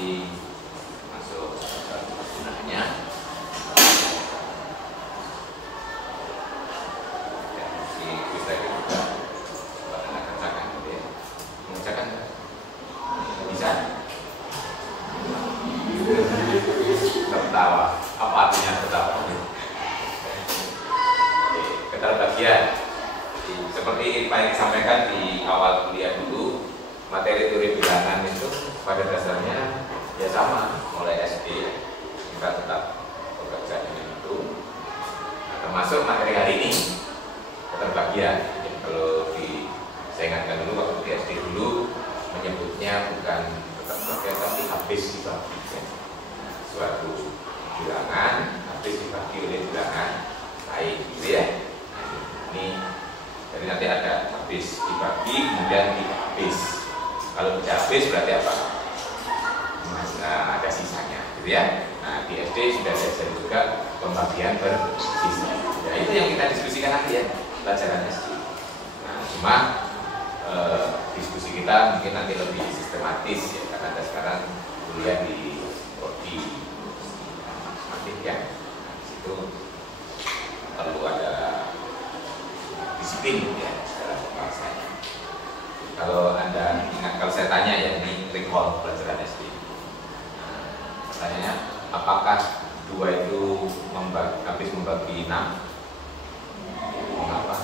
nanti masuk penggunaannya. Si bisa juga anda kerjakan gitu ya. Mengerjakan bisa? Tertawa. Apa artinya tertawa? Keterbagian. Seperti Pak yang disampaikan di awal kuliah dulu, materi teori bilangan itu pada dasarnya ya sama, mulai SD kita tetap bekerja dengan itu. Nah, termasuk materi hari ini keterbagian. Jadi kalau saya ingatkan dulu waktu di SD dulu menyebutnya bukan keterbagian tapi habis dibagi. Nah, suatu bilangan habis dibagi oleh bilangan lain, gitu ya. Nah, ini jadi nanti ada habis dibagi kemudian dihabis. Kalau tidak habis berarti apa? Nah, ada sisanya, gitu ya. Nah, di SD sudah diajar juga pembagian bersisa. Ya, itu yang kita diskusikan nanti ya, pelajaran SD. Nah, cuma diskusi kita mungkin nanti lebih sistematis ya, karena ada sekarang kuliah di prodi matematik ya. Nah, di situ perlu ada disiplin ya dalam pembahasannya. Kalau Anda ingat, kalau saya tanya ya, ini recall pelajaran SD. Pertanyaannya, apakah 2 itu habis membagi 6? Mengapa?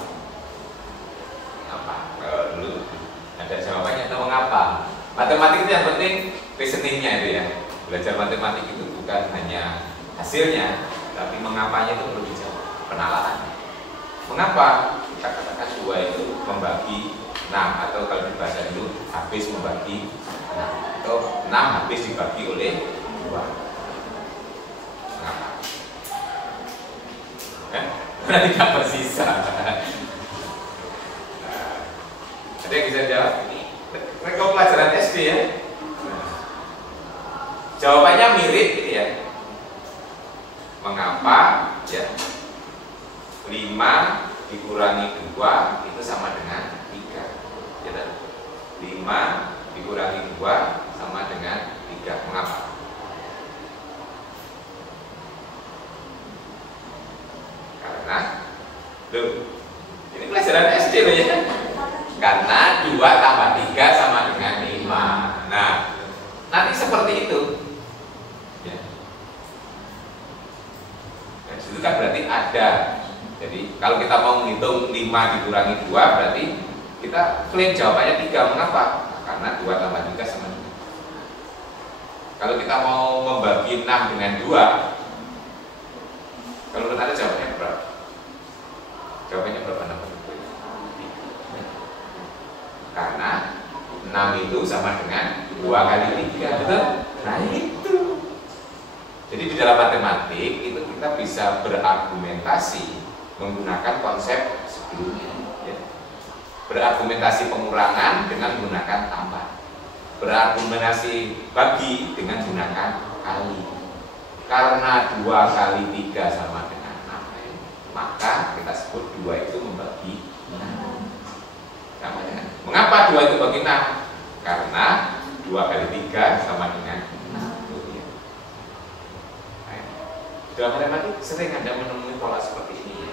Mengapa? Kalau dulu ada jawabannya atau mengapa? Matematik itu yang penting reasoningnya itu ya. Belajar matematik itu bukan hanya hasilnya, tapi mengapanya itu perlu dijawab, penalarannya. Mengapa? Kita katakan 2 itu membagi 6, atau kalau dibahasa dulu habis membagi 6, atau 6 habis dibagi oleh 2. Mengapa? Karena tidak bersisa. Ada yang bisa jawab? Ini rekor pelajaran SD ya. Jawabannya mirip gitu ya. Mengapa? Ya. 5 dikurangi 2 itu sama dengan 3. Ya, 5 dikurangi 2 sama dengan 3. Mengapa? Karena ini pelajaran SD loh ya. Karena 2 tambah 3 sama dengan 5. Nah, nanti seperti itu. Ya. Nah, itu kan berarti ada. Jadi kalau kita mau menghitung 5 dikurangi 2 berarti kita klaim jawabannya 3. Mengapa? Karena 2 tambah 3 sama 3. Kalau kita mau membagi 6 dengan 2, kalau menurut Anda jawabannya berapa? Jawabannya berapa? 6 karena 6 itu sama dengan 2 kali 3, betul? Nah itu. Jadi di dalam matematik itu kita bisa berargumentasi menggunakan konsep sebelumnya ya. Berargumentasi pengurangan dengan menggunakan tambah, berargumentasi bagi dengan menggunakan kali. Karena 2 kali 3 sama dengan 6, maka kita sebut 2 itu membagi 6. Sama dengan, mengapa 2 itu bagi 6? Karena 2 kali 3 sama dengan 6. Dalam matematik sering Anda menemui pola seperti ini ya.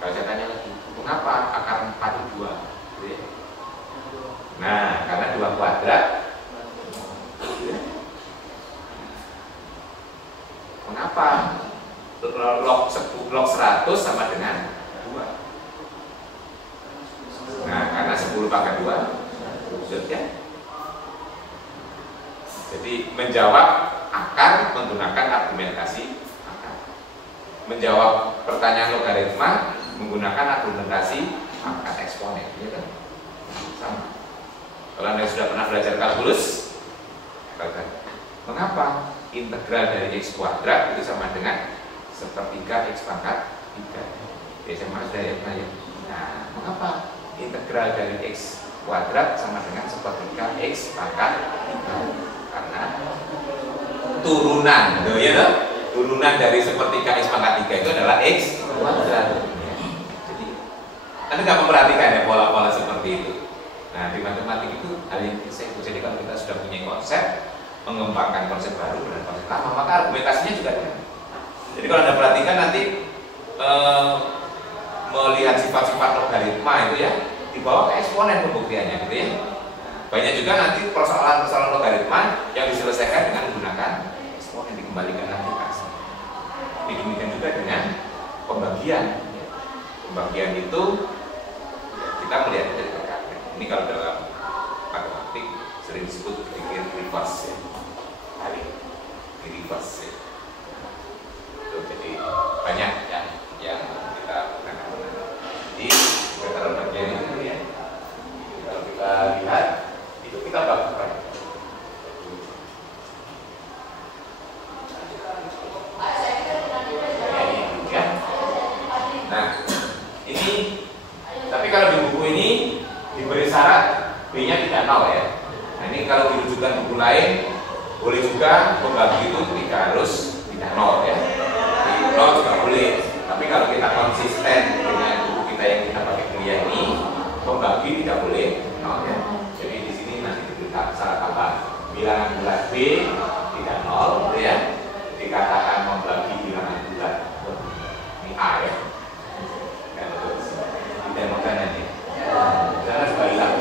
Kalau saya tanya lagi, mengapa akar 4 itu 2? Nah, karena 2 kuadrat. Mengapa log 100 sama dengan 2? Nah, karena 10 pangkat 2 ya. Jadi menjawab akar menggunakan argumentasi akar. Menjawab pertanyaan logaritma menggunakan argumentasi pangkat eksponen, ya kan? Sama. Kalau Anda sudah pernah belajar kalkulus, mengapa integral dari x kuadrat itu sama dengan sepertiga x pangkat 3? Biasanya sudah ya. Nah, mengapa integral dari x kuadrat sama dengan sepertiga x pangkat 3? Karena turunan, ya, turunan dari sepertiga x pangkat 3 itu adalah x kuadrat. Jadi Anda nggak memperhatikan ya pola-pola seperti itu. Nah, di matematik itu hal yang saya. Jadi kalau kita sudah punya konsep, mengembangkan konsep baru dan konsep lama, maka argumentasinya juga ada. Jadi kalau Anda perhatikan nanti melihat sifat-sifat logaritma itu ya dibawa ke eksponen pembuktiannya gitu ya. Banyak juga nanti persoalan-persoalan logaritma yang diselesaikan dengan menggunakan eksponen, dikembalikan lagi ke asal. Demikian juga dengan pembagian. Pembagian itu kita melihat dari PKN. Ini kalau dalam matematik sering disebut pikir reverse ya. Hari reverse ya. Itu jadi banyak yang kita gunakan. Jadi dalam bagian itu ya. Kalau kita lihat itu kita bagikan. Nah, ini tapi kalau di buku ini diberi syarat B-nya tidak 0 ya. Nah, ini kalau dirujukan buku lain boleh juga pembagi itu tidak harus tidak 0 ya. Di 0 juga boleh. Tapi kalau kita konsisten dengan buku kita yang kita pakai kuliah ini, pembagi tidak boleh 0 ya. Jadi di sini nanti diberikan syarat apa? Bilangan bulat B tidak 0 ya. Dikatakan membagi bilangan bulat ini A ya. Tidak makanan ya. Jangan sekali lagi.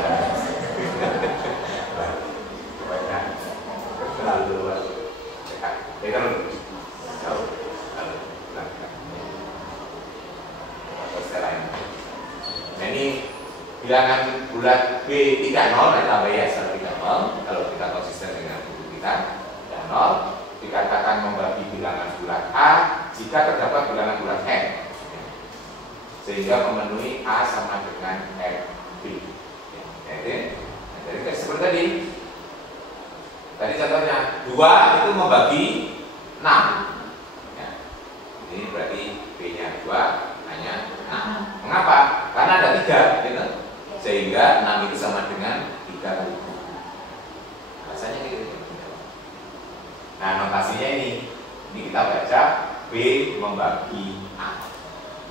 Banyak terlalu dekat. Nah ini bilangan bulat B tidak 0, nah tambah ya secara tidak 0. Kalau kita konsisten dengan buku kita tidak 0. Dikatakan membagi bilangan bulat A jika terdapat bilangan bulat N sehingga memenuhi A sama dengan B. Jadi seperti tadi. Tadi contohnya 2 itu membagi 6 ya. Ini berarti B-nya 2 hanya 6. Mengapa? Karena ada 3 gitu. Sehingga 6 itu sama dengan 3 kali 2. Rasanya gitu. Nah notasinya ini kita baca B membagi A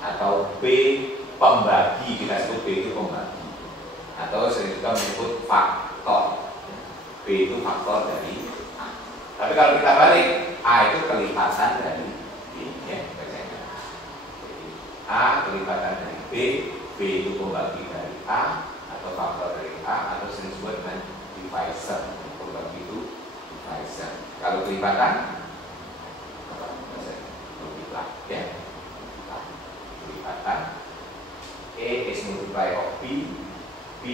atau B pembagi, kita sebut B itu pembagi, atau sering kita menyebut faktor. B itu faktor dari A. Tapi kalau kita balik, A itu kelipatan dari B ya, bacanya. Jadi A kelipatan dari B, B itu pembagi dari A atau faktor dari A, atau sering disebut dengan divisor. Pembagi itu divisor. Kalau kelipatan ya, kelipatan A is multiply of B, B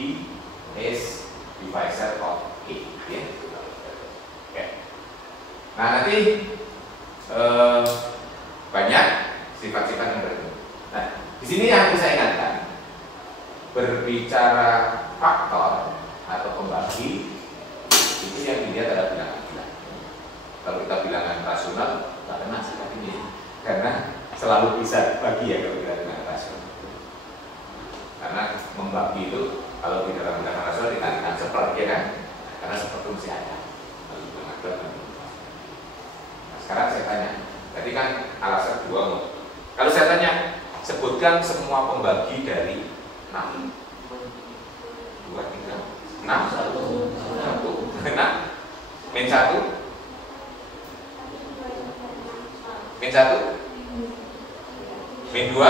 is divisor of A ya. Oke. Nah nanti banyak sifat-sifat yang berbeda. Nah di sini yang harus saya ingatkan, berbicara faktor atau pembagi itu yang dilihat adalah bilangan. Kalau kita bilangan rasional, tak kena sifat ini, karena selalu bisa dibagi ya kalau kita bilangan rasional. Karena membagi itu kalau di dalam bilangan rasional dikalikan seperti ya kan, karena seperti masih ada. Nah, sekarang saya tanya, tadi kan alasan 2. Kalau saya tanya, sebutkan semua pembagi dari 6. 2, 3, 6, 1, 6, min 1. Min 1, min 2,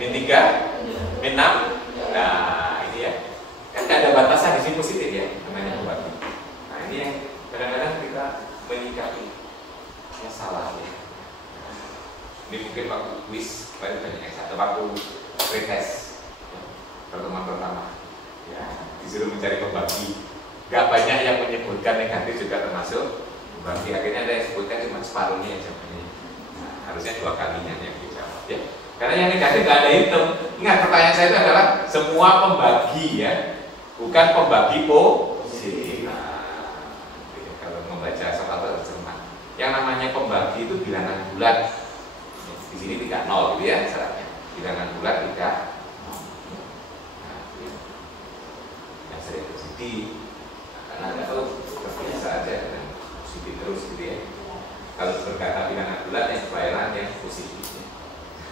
min 3, min 6. Nah ini ya, kan tidak ada batasan di sini positif ya namanya pembagi. Nah ini yang kadang-kadang kita menyikapi yang salah ya. Ini mungkin waktu quiz banyak yang satu waktu pretest pertemuan pertama ya, disuruh mencari pembagi, gak banyak yang menyebutkan negatif juga termasuk pembagi. Akhirnya ada yang sebutkan cuma separuhnya aja. Harusnya 2 kalinya yang dijawab ya. Karena yang negatif gak ada hitung. Ingat pertanyaan saya itu adalah semua pembagi ya, bukan pembagi positif. Nah, kalau membaca soal terjemahan, yang namanya pembagi itu bilangan bulat. Di sini tidak 0 gitu ya syaratnya. Bilangan bulat tidak 0. Nah, yang sering terjadi karena Anda tahu terbiasa aja dengan positif terus gitu ya. Kalau berkata bilangan bulat yang pelayanan yang positifnya,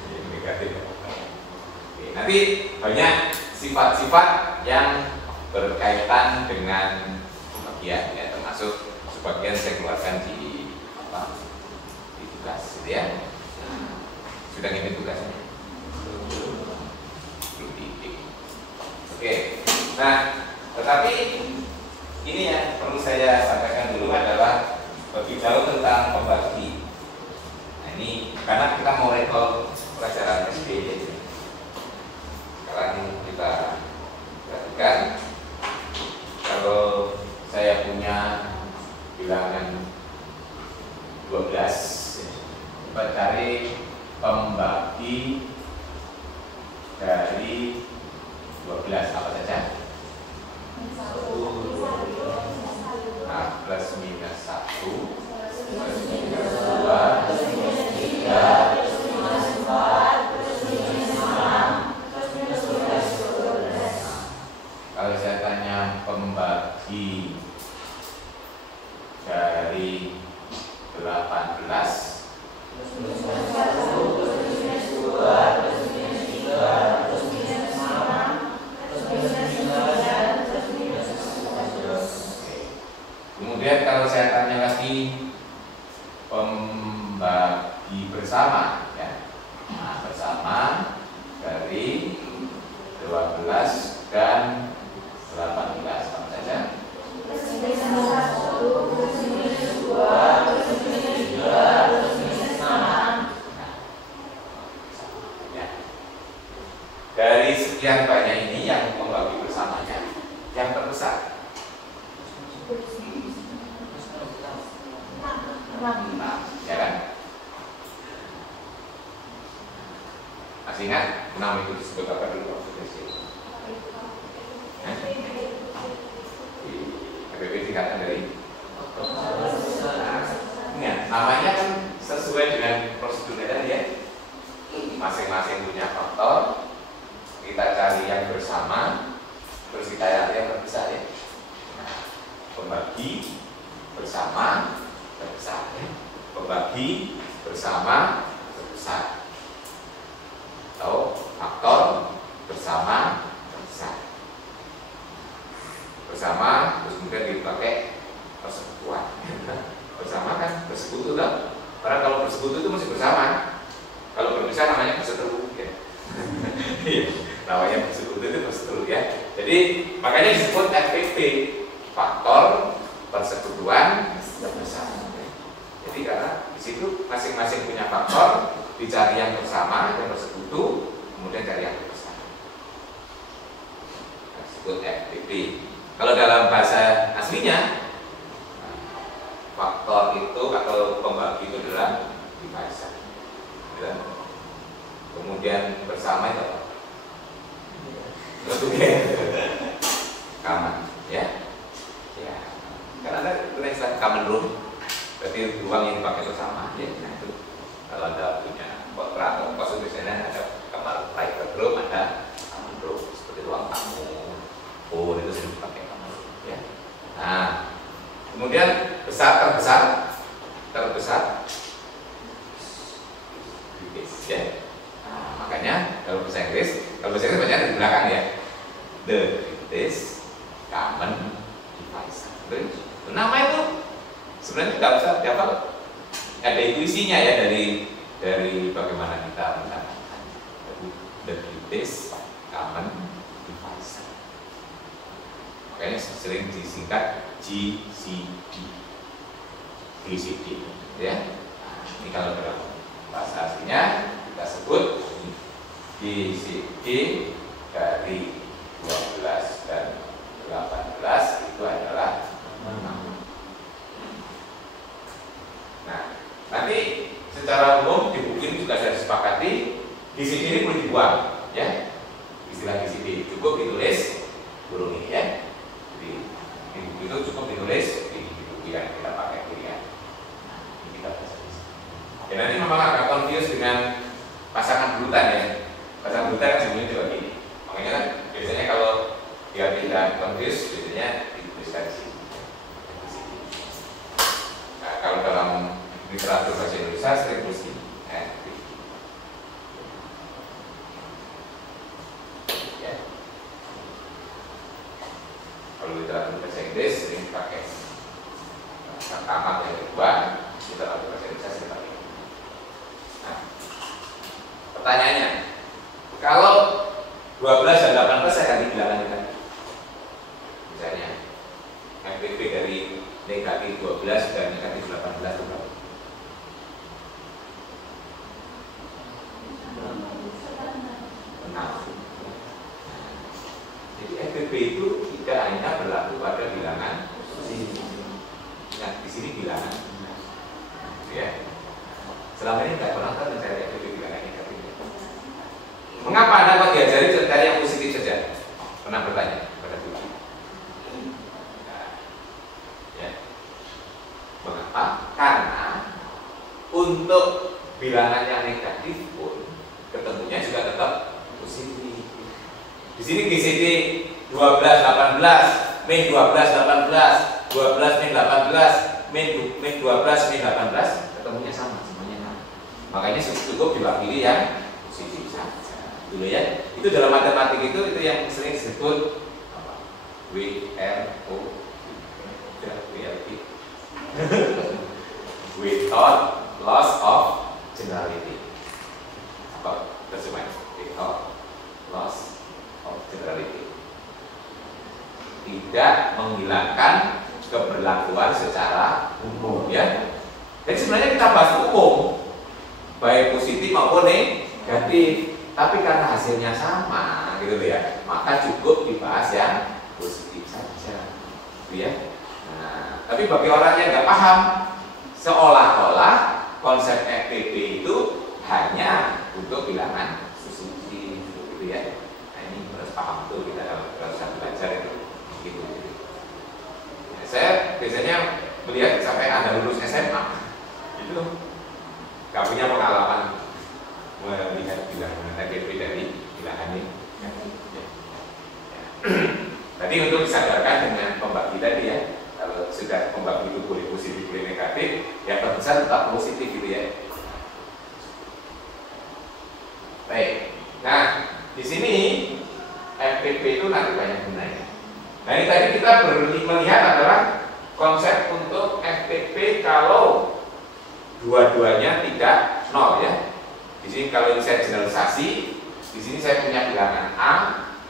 yang negatif. Oke, nanti banyak sifat-sifat yang berkaitan dengan pembagian ya, termasuk sebagian saya keluarkan di tugas, gitu ya. Sudah ngirim tugasnya? Belum dibikin. Oke. Nah, tetapi ini yang perlu saya sampaikan dulu adalah lebih jauh tentang pembagi. Nah, ini karena kita mau recall pelajaran SD. Sekarang kita perhatikan, kalau saya punya bilangan 12, kita cari pembagi dari 12 apa saja? Nah, plus minus 1, plus minus 2, plus minus 3, plus minus 4, plus minus 6, plus minus 12. Kalau saya tanya pembagi dari 18, plus minus 1, plus minus 2, plus minus 3, plus minus 6, plus minus 9, plus minus 11. Kemudian kalau saya tanya lagi pembagi bersama, ya, nah, bersama dari 12 dan 18 apa saja? Plus minus 1, plus minus 2, plus minus 3, plus minus 6. Ya. Dari sekian banyak ini yang pembagi bersamanya yang terbesar 6, ya kan? Masih ingat 6 itu disebut apa dulu waktu kecil? PPP tingkatan dari nah, namanya kan sesuai dengan prosedurnya tadi ya. Masing-masing punya faktor, kita cari yang bersama, terus kita cari yang terbesar ya. Nah, pembagi bersama terbesar ya. Pembagi bersama terbesar atau faktor bersama terbesar. Bersama terus kemudian dipakai persekutuan. Bersama kan bersekutu kan? Karena kalau bersekutu itu mesti bersama. Kalau berpisah namanya berseteru ya. Namanya bersekutu itu berseteru ya. Jadi makanya disebut FPP, faktor persekutuan terbesar. Jadi karena di situ masing-masing punya faktor, dicari yang bersama, yang bersekutu, kemudian cari yang terbesar. Disebut FPP. Kalau dalam bahasa aslinya, faktor itu atau pembagi itu adalah divisor. Ya. Kemudian bersama itu apa? Common, ya. Ya. Kan ada tulisan common room, berarti ruang yang dipakai bersama. Ya. Nah itu kalau Anda punya kontrak atau kos biasanya ada kamar private room, ada common room seperti ruang tamu. Oh itu sering dipakai common room. Ya. Nah, kemudian terbesar, ya. Nah, makanya kalau bahasa Inggris banyak di belakang ya. The greatest common divisor. Nama itu sebenarnya tidak usah dihafal. Ada intuisinya ya dari bagaimana kita menggunakan the greatest common divisor. Makanya sering disingkat GCD, ya. Nah, ini kalau dalam bahasa aslinya kita sebut GCD dari 12 dan 18 itu adalah 6. Nah, nanti secara umum di buku ini juga saya sepakati GCD ini boleh dibuang, ya. Istilah GCD cukup ditulis burung ini ya. Jadi di buku itu cukup ditulis di buku yang kita pakai pilihan. Nah, ini kita baca. Ya nanti memang agak confused dengan pasangan bulutan ya. Pasangan bulutan kan sebenarnya juga gini. Makanya kan biasanya kalau dia tidak confused biasanya dituliskan di sini. Nah, kalau dalam literatur bahasa Indonesia sering tulis gini. Ya. Kalau literatur bahasa Inggris sering pakai Pertanyaannya, kalau 12 dan 18 saya ganti bilangan kan? Misalnya FPP dari negatif 12 dan negatif 18 itu berapa? Jadi FPP itu tidak hanya berlaku pada bilangan posisi. Nah, di sini bilangan, ya. Selama ini nggak pernah kan mencari FPP bilangan negatif. Mengapa Anda kok diajari cari yang positif saja? Pernah bertanya pada guru? Nah, ya. Mengapa? Karena untuk bilangan yang negatif pun ketemunya juga tetap positif. Di sini GCD 12 18, min 12 18, 12 min 18, min 12 min 18 ketemunya sama semuanya. Makanya cukup diwakili yang positif saja. Dulu ya. Itu dalam matematik itu yang sering disebut apa? WRO. WRP. Without loss of generality. Apa terjemahan? Without loss of generality. Tidak menghilangkan keberlakuan secara umum, ya. Jadi sebenarnya kita bahas umum, baik positif maupun negatif, tapi karena hasilnya sama, gitu ya, maka cukup dibahas yang positif saja, gitu ya. Nah, tapi bagi orang yang nggak paham, seolah-olah konsep FPP itu hanya untuk bilangan positif, gitu ya. Nah, ini harus paham tuh kita kalau belajar itu, gitu. Nah, saya biasanya melihat sampai Anda lulus SMA, itu nggak punya pengalaman melihat bilangan FPP dari bilangan ini. Ya. Tadi untuk disadarkan dengan pembagi tadi ya, kalau sudah pembagi itu boleh positif boleh negatif, ya terbesar tetap positif gitu ya. Baik, nah di sini FPP itu nanti banyak gunanya. Nah ini tadi kita melihat adalah konsep untuk FPP kalau dua-duanya tidak nol ya. Di sini kalau ini saya generalisasi, di sini saya punya bilangan A,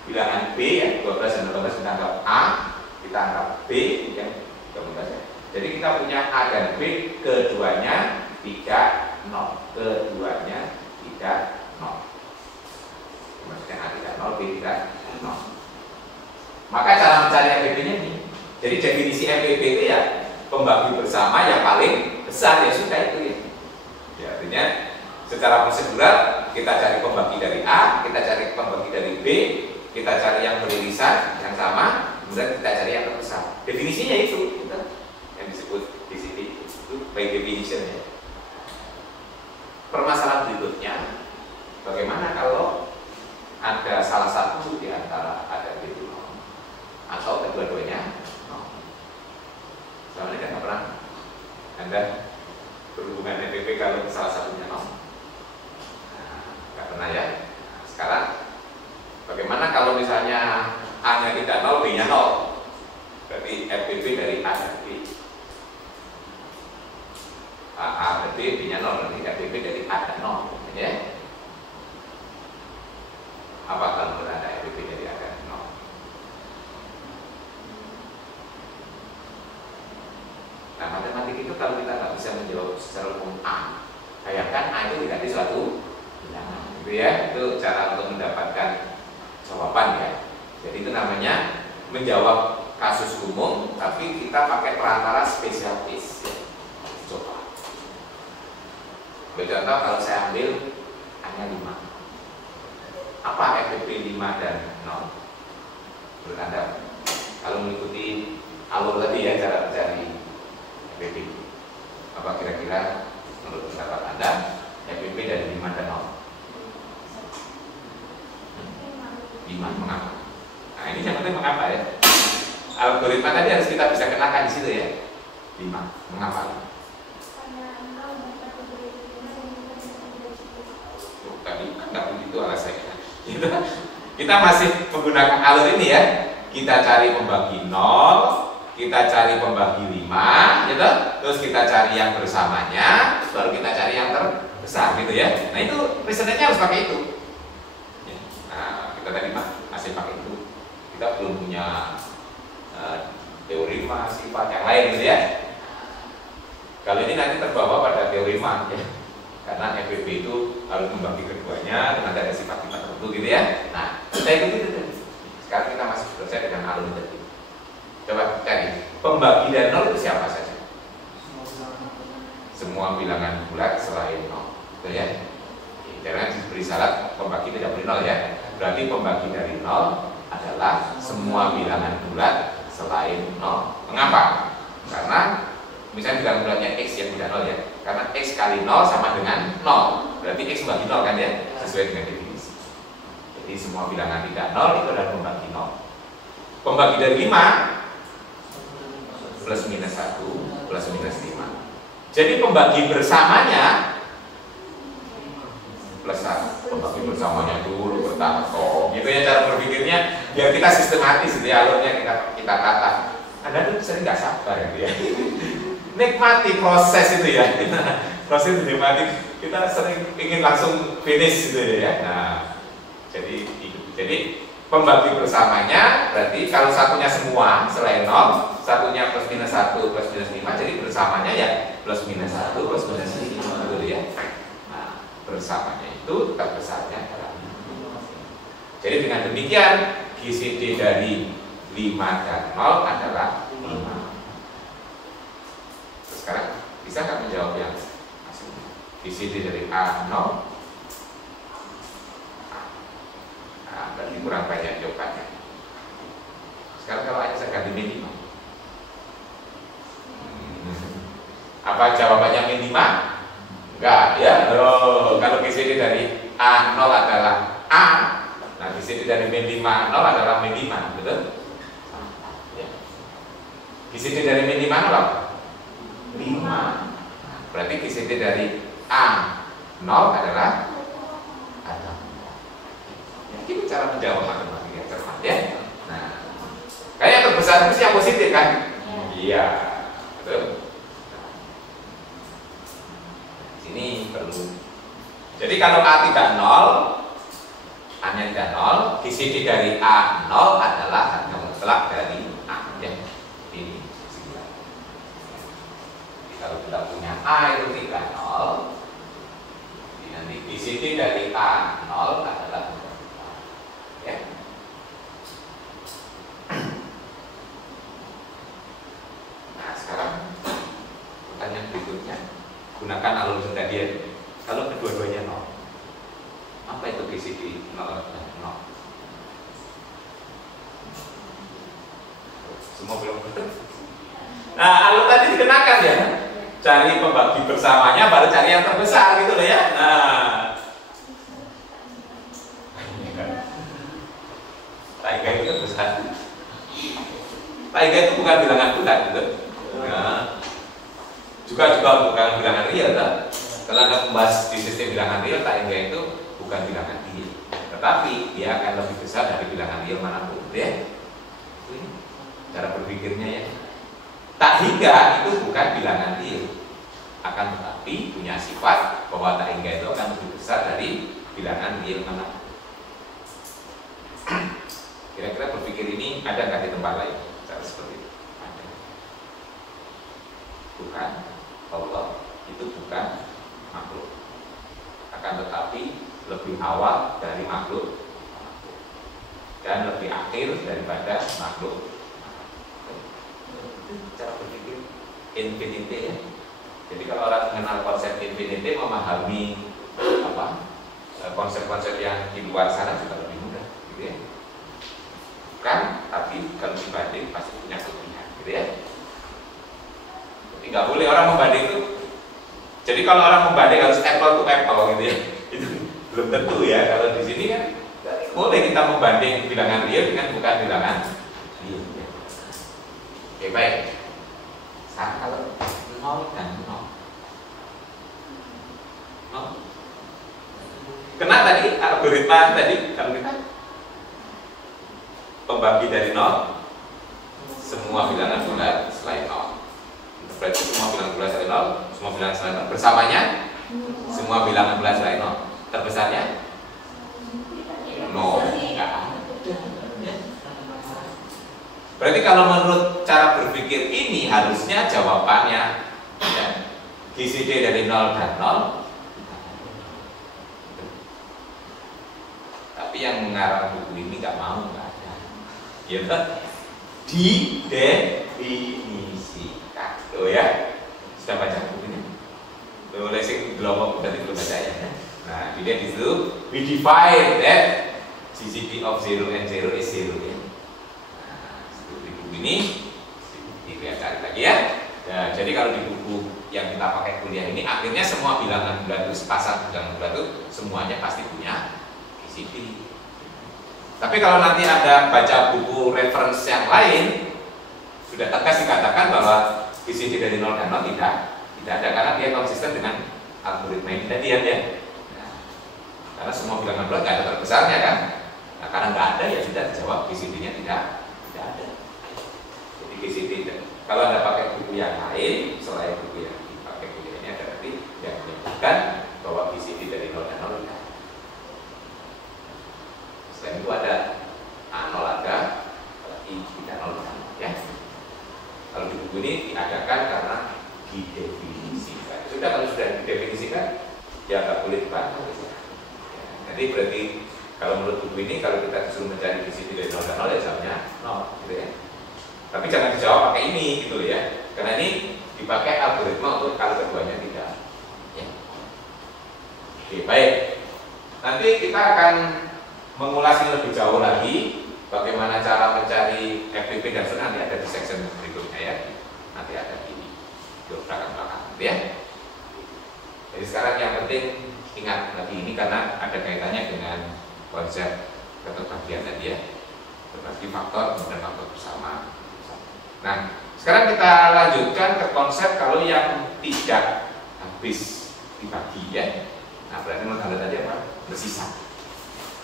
bilangan B ya, 12 dan 18 kita anggap A, kita anggap B yang 12 ya. Jadi kita punya A dan B, keduanya tidak nol, keduanya tidak nol. Maksudnya A tidak nol, B tidak nol. Maka cara mencari FPP-nya ini. Jadi definisi FPP itu ya pembagi bersama yang paling besar, ya sudah itu ya. Ya artinya secara prosedural kita cari pembagi dari A, kita cari pembagi dari B, kita cari yang beririsan yang sama, kemudian kita cari yang terbesar. Definisinya itu gitu, yang disebut di sini itu by definition ya. Permasalahan berikutnya, bagaimana kalau ada salah satu di antara A dan B itu nol, atau kedua-duanya nol? Selama ini kan nggak pernah Anda berhubungan FPP kalau salah satunya nol. Nggak pernah ya. Nah, sekarang bagaimana kalau misalnya A-nya tidak nol, B-nya nol? Berarti FPP dari A dan B. A dan B, B-nya nol, berarti FPP dari A dan nol, ya. Apa kalau berada FPP dari A dan nol? Nah, matematik itu kalau kita nggak bisa menjawab secara umum A, bayangkan A itu tidak di suatu bilangan, gitu ya. Itu cara untuk mendapatkan jawaban ya. Jadi itu namanya menjawab kasus umum, tapi kita pakai perantara spesial case. Ya. Coba. Contoh kalau saya ambil hanya 5. Apa FPP 5 dan 0? Menurut Anda, kalau mengikuti alur tadi ya cara mencari FPP, apa kira-kira menurut pendapat Anda FPP dari 5 dan 0? 5, mengapa? Nah ini yang penting mengapa ya. Algoritma tadi harus kita bisa kenakan di situ ya. 5, mengapa? Tadi nggak begitu alasannya. Kita masih menggunakan alur ini ya. Kita cari pembagi 0, kita cari pembagi 5, gitu. Terus kita cari yang bersamanya, baru kita cari yang terbesar. terbesar gitu ya. Nah itu reasoningnya harus pakai itu. Nah kita tadi masih pakai itu. Kita belum punya teorema sifat yang lain gitu ya. Kalau ini nanti terbawa pada teorema ya. Karena FBB itu harus membagi keduanya dengan ada sifat-sifat tertentu gitu ya. Nah kita ikuti itu tadi. Sekarang kita masih selesai dengan alur tadi. Coba cari pembagi dari nol itu siapa saja? Semua bilangan bulat selain nol, betul ya? Jangan diberi syarat pembagi tidak boleh nol ya. Berarti pembagi dari nol adalah semua bilangan bulat selain nol. Mengapa? Karena misalnya bilangan bulatnya x yang tidak nol ya. Karena x kali nol sama dengan nol. Berarti x membagi nol kan ya, sesuai dengan definisi. Jadi semua bilangan tidak nol itu adalah pembagi nol. Pembagi dari 5 plus minus 1 plus minus 5. Jadi pembagi bersamanya plus 1. Pembagi bersamanya dulu bertahap gitu ya cara berpikirnya biar kita sistematis gitu ya, alurnya kita tata. Anda tuh sering nggak sabar gitu ya. Nikmati proses itu ya. Proses itu nikmati. Kita sering ingin langsung finish gitu ya. Nah, jadi pembagi bersamanya berarti kalau satunya semua selain 0, satunya plus minus 1 plus minus 5, jadi bersamanya ya plus minus 1 plus minus 5 gitu ya. Nah, bersamanya itu terbesarnya adalah 5. Jadi dengan demikian GCD dari 5 dan 0 adalah 5. Sekarang bisa nggak menjawab yang asli? GCD dari A 0. Nah, berarti kurang banyak jawabannya. Sekarang kalau aja saya ganti min 5. Apa jawabannya min 5? Enggak ya. Kalau GCD dari A 0 adalah A. Nah, GCD dari min 5 0 adalah min 5, betul? Ya. GCD dari min 5 0 apa? 5. Berarti GCD dari A 0 adalah ada. Ini cara menjawab matematika yang cermat ya. Nah, kayak yang terbesar itu yang positif kan? Iya, betul. Sini perlu. Jadi kalau A tidak 0, A-nya tidak 0, GCD dari A 0 adalah harga mutlak dari A ya. Ini. Jadi kalau kita punya A itu tidak 0, nanti GCD dari A 0 adalah ya. Nah sekarang pertanyaan berikutnya, gunakan alur tadi. Kalau kedua-duanya 0, apa itu GCD 0 dan 0? Semua belum betul. Nah alur tadi dikenakan ya, cari pembagi bersamanya baru cari yang terbesar gitu loh ya. Nah Taiga itu terbesar. Taiga itu bukan bilangan bulat gitu. Nah, juga bukan bilangan real kan? Kalau Anda membahas di sistem bilangan real, Taiga itu bukan bilangan real. Tetapi dia akan lebih besar dari bilangan real manapun, ya. Itu cara berpikirnya ya. Tak hingga itu bukan bilangan real. Akan tetapi punya sifat bahwa tak hingga itu akan lebih besar dari bilangan real manapun. Kira-kira berpikir ini ada nggak di tempat lain? Cara seperti itu ada. Bukan Allah itu bukan makhluk. Akan tetapi lebih awal dari makhluk dan lebih akhir daripada makhluk. Cara berpikir infinity ya. Jadi kalau orang mengenal konsep infinity, memahami apa konsep-konsep yang di luar sana juga lebih mudah, gitu ya. Kan, tapi kalau dibanding pasti punya kelebihan, gitu ya. Jadi nggak boleh orang membanding itu. Jadi kalau orang membanding harus apple to apple, gitu ya. Itu belum tentu ya. Kalau di sini kan boleh kita membanding bilangan real dengan bukan bilangan real. Oke baik. Nah, kalau 0 dan 0. Kena tadi algoritma tadi kalau kita pembagi dari 0 semua bilangan bulat selain 0. Berarti semua bilangan bulat selain 0, semua bilangan selain 0 bersamanya Semua bilangan bulat selain 0. Terbesarnya 0. Enggak ada. Berarti kalau menurut cara berpikir ini harusnya jawabannya ya, GCD dari 0 dan 0. Tapi yang mengarang buku ini nggak mau, nggak ada. Ya kan? Didefinisikan. Loh ya, sudah baca bukunya? Loh, lesing kelompok berarti belum baca ya. Nah, di situ we define that GCD of 0 and 0 is 0 ya. Nah, di buku ini kita cari lagi ya. Nah, jadi kalau di buku yang kita pakai kuliah ini akhirnya semua bilangan bulat itu, sepasang bilangan bulat itu semuanya pasti punya GCD. Tapi kalau nanti ada baca buku reference yang lain, sudah tegas dikatakan bahwa GCD dari 0 dan 0 tidak ada karena dia konsisten dengan algoritma ini tadi ya. Nah, karena semua bilangan bulat nggak ada terbesarnya kan. Nah, karena nggak ada ya sudah dijawab GCD-nya tidak ada. Jadi GCD kalau Anda pakai buku yang lain selain buku yang dipakai kuliah ini ada berarti yang menyebutkan bahwa GCD dari 0 dan 0 tidak ada. Selain itu ada A0 ada, I tidak 0 ya. Kalau di buku ini diadakan karena didefinisikan. Sudah kalau sudah didefinisikan ya nggak boleh dibantah. Ya. Jadi berarti kalau menurut buku ini kalau kita disuruh mencari GCD dari 0 dan 0 ya jawabnya 0 gitu ya. Tapi jangan dijawab pakai ini gitu ya. Karena ini dipakai algoritma untuk kalau keduanya tidak. Ya. Oke, baik. Nanti kita akan mengulasnya lebih jauh lagi bagaimana cara mencari FPP dan sebenarnya nanti ada di section berikutnya ya. Nanti ada di belakang ya. Jadi sekarang yang penting ingat lagi ini karena ada kaitannya dengan konsep keterbagian tadi ya. Berbagi faktor kemudian faktor bersama. Nah, sekarang kita lanjutkan ke konsep kalau yang tidak habis dibagi ya. Nah, berarti menurut Anda tadi apa? Bersisa.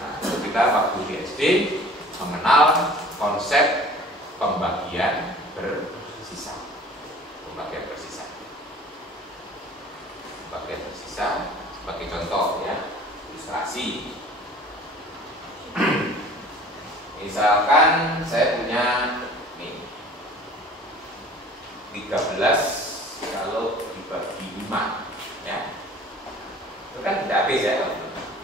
Nah, itu kita waktu di SD mengenal konsep pembagian bersisa. Pembagian bersisa. Pembagian bersisa sebagai contoh ya, ilustrasi. Misalkan saya punya nih 13 kalau dibagi 5 ya. Itu kan tidak habis ya.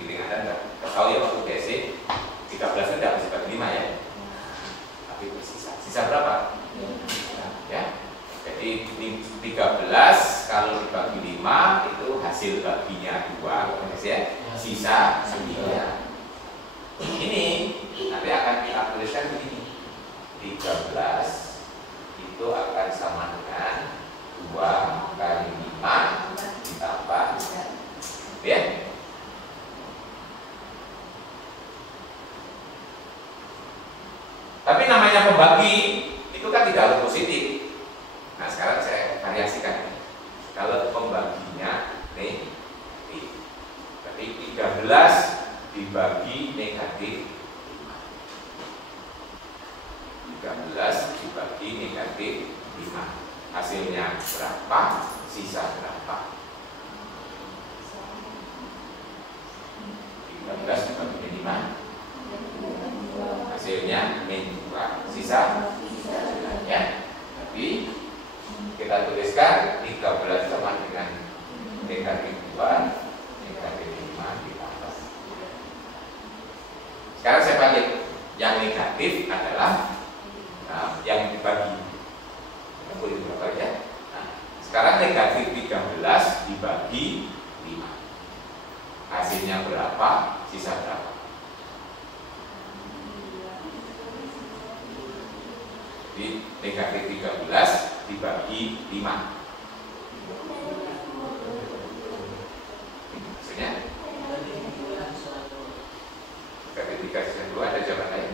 Pilih Anda enggak tahu ya waktu BSc 13 itu tidak bisa bagi 5 ya. Tapi bersisa. Sisa berapa? Ya. Jadi 13 kalau dibagi 5 itu hasil baginya 2 ya. Sisa 9. Ini nanti akan kita tuliskan begini. 13 itu akan sama dengan 2 kali 5 ditambah ya. Tapi namanya pembagi itu kan tidak harus positif. Nah sekarang saya variasikan. Kalau pembaginya nih, berarti 13 dibagi negatif 13 dibagi negatif 5. Hasilnya berapa? Sisa berapa? 13 dibagi 5 hasilnya min 2. Sisa ya. Tapi kita tuliskan 13 sama dengan negatif 2 negatif 5 ditambah. Sekarang saya balik. Yang negatif adalah yang dibagi. Kita boleh berapa ya? Nah, sekarang negatif 13 dibagi 5. Hasilnya berapa? Sisa berapa? Jadi negatif 13 dibagi 5. Hasilnya negatif 3 sisa 2. Ada jawaban lain?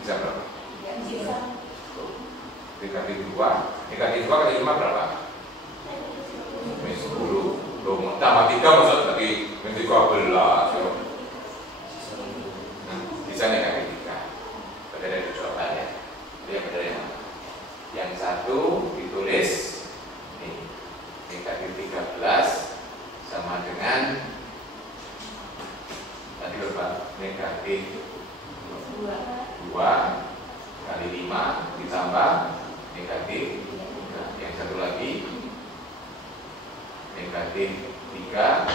Bisa berapa? Negatif 2. Negatif 2 kali 5 berapa? 10. Loh, tambah 3 maksud tadi 13. Bisa negatif 3. Berarti ada jawabannya. Jadi yang benar yang mana? Yang satu ditulis ditambah negatif. Nah, yang satu lagi negatif 3,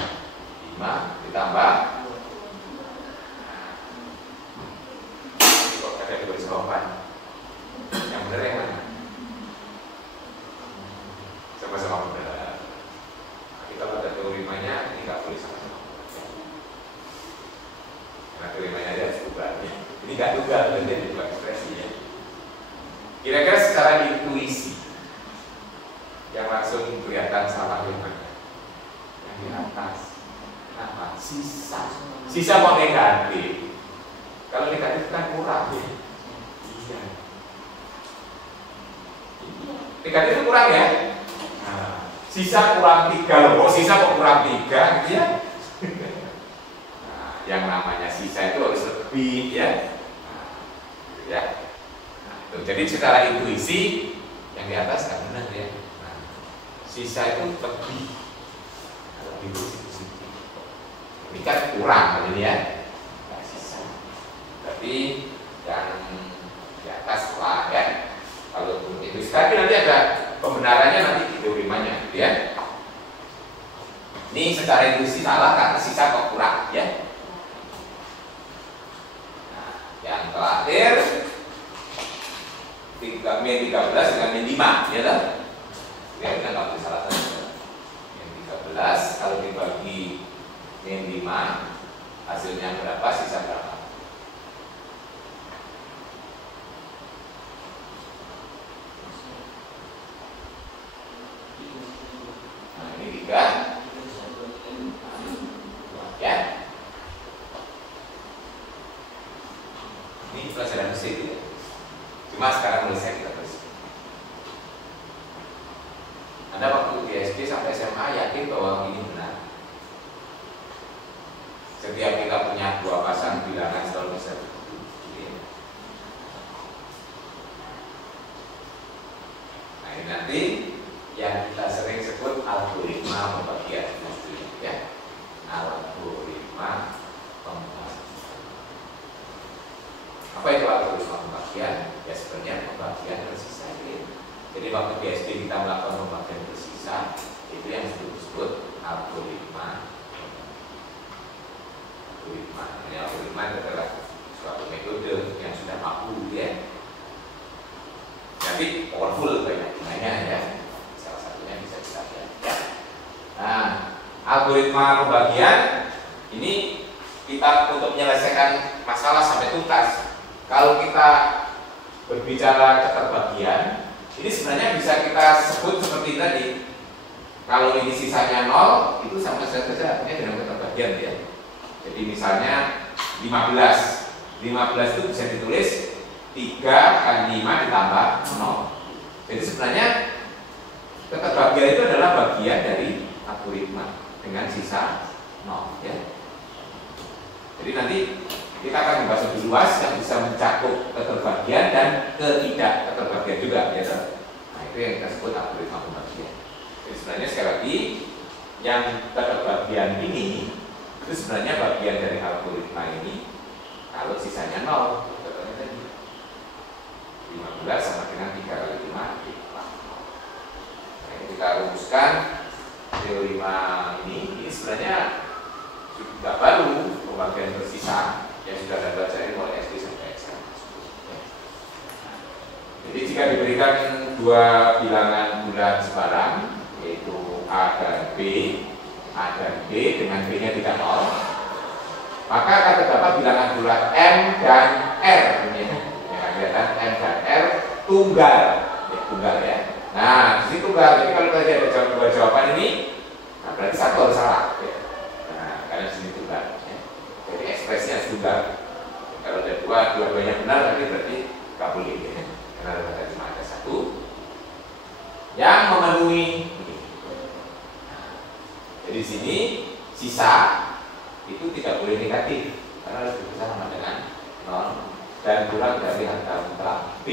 5 ditambah. Kok ada tulis kompan? Yang benar yang mana? Sama-sama benar. Kita pada teorimanya ini nggak boleh sama-sama. Karena teorimanya aja tunggal. Ini nggak tunggal, jadi dua ekspresi ya. Kira-kira secara intuisi yang langsung kelihatan salah yang mana? Yang di atas. Kenapa? Sisa kok negatif? Kalau negatif kan kurang ya. Iya. Negatif itu kurang ya. Nah, sisa kurang 3 loh. Sisa kok kurang 3 gitu ya. Nah, yang namanya sisa itu harus lebih ya. Nah, gitu ya. Nah, itu. Jadi secara intuisi yang di atas kan benar ya. Nah, sisa itu lebih. Lebih positif. Ini kan kurang ini ya. Nah, sisa. Tapi yang di atas lah ya. Kalau itu tapi nanti ada pembenarannya nanti di teorimanya gitu ya. Ini secara intuisi salah karena sisa kok kurang ya. Nah, yang terakhir min 13 dengan min 5 ya kan? Ya kan kalau salah satu. Min 13 kalau dibagi min 5 hasilnya berapa, sisa berapa? Ya, ini pelajaran fisik ya. Cuma sekarang mulai saya kita terus. Anda waktu di SD sampai SMA yakin bahwa ini benar. Setiap kita punya 2 pasang bilangan selalu bisa begitu. Nah ini nanti yang kita sering sebut algoritma pembagian ya. Algoritma pembagian. Apa itu algoritma pembagian? Ya sebenarnya pembagian bersisa ini. Jadi waktu di SD kita melakukan pembagian bersisa, itu yang disebut algoritma. Algoritma adalah suatu metode yang sudah mampu ya. Jadi powerful banyak gunanya ya. Salah satunya bisa kita lihat ya. Nah, algoritma pembagian ini kita untuk menyelesaikan masalah sampai tuntas. Kalau kita berbicara keterbagian, ini sebenarnya bisa kita sebut seperti tadi. Kalau ini sisanya 0, itu sama saja artinya dengan keterbagian ya. Jadi misalnya 15 itu bisa ditulis 3 kali 5 ditambah 0. Jadi sebenarnya keterbagian itu adalah bagian dari algoritma dengan sisa 0 ya. Jadi nanti kita akan membahas lebih luas yang bisa mencakup keterbagian dan ketidak keterbagian juga ya. Nah itu yang kita sebut algoritma pembagian. Jadi sebenarnya sekali lagi yang keterbagian ini itu sebenarnya bagian dari algoritma ini. Kalau sisanya 0, contohnya tadi 15 sama dengan 3 kali 5 ditambah 0. Nah ini kita rumuskan teorema ini sebenarnya sudah baru pembagian bersisa yang sudah Anda pelajari mulai SD sampai SMA. Jadi jika diberikan 2 bilangan bulat sebarang yaitu A dan B dengan B-nya tidak 0, maka akan terdapat bilangan bulat M dan R ini yang kelihatan M dan R tunggal ya. Nah, di situ tunggal. Jadi kalau tadi ada dua jawaban ini, nah berarti satu harus salah ya. Nah, karena di sini tunggal ya. Jadi ekspresinya harus tunggal. Kalau ada dua-duanya benar berarti nggak boleh ya. Karena cuma ada satu yang memenuhi. Jadi di sini sisa itu tidak boleh negatif karena harus dipisah sama dengan 0 dan kurang dari angka mutlak B.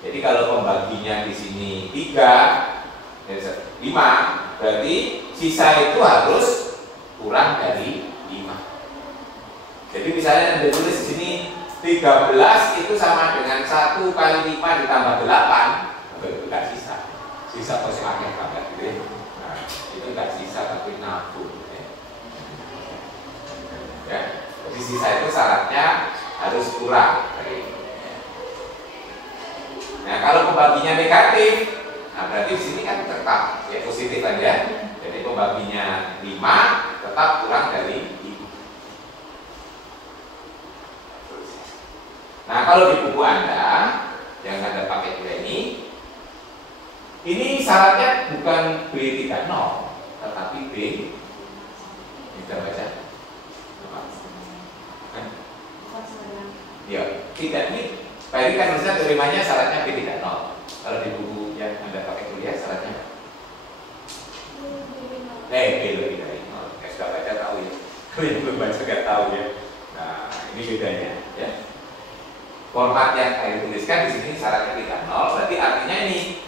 Jadi kalau pembaginya di sini 3, 5, berarti sisa itu harus kurang dari 5. Jadi misalnya Anda tulis di sini 3 13 itu sama dengan 1 kali 5 ditambah 8. Itu nggak sisa. Sisa pasti akeh banget gitu ya. Nah, itu nggak sisa tapi nabung ya. Jadi sisa itu syaratnya harus kurang dari ini. Nah, kalau pembaginya negatif, nah berarti di sini kan tetap ya positif aja. Jadi pembaginya 5 tetap kurang dari 5. Nah, kalau di buku Anda yang Anda pakai juga ini syaratnya bukan B tidak 0, tetapi B kita baca. Ya, tidak ini. Pak Eri kan misalnya terimanya syaratnya B tidak 0. Kalau di buku yang Anda pakai kuliah syaratnya B lebih dari 0. Sudah baca tahu ya. Kalau yang belum baca nggak tahu ya. Nah, ini bedanya ya. Format yang Eri tuliskan di sini syaratnya tidak 0, berarti artinya ini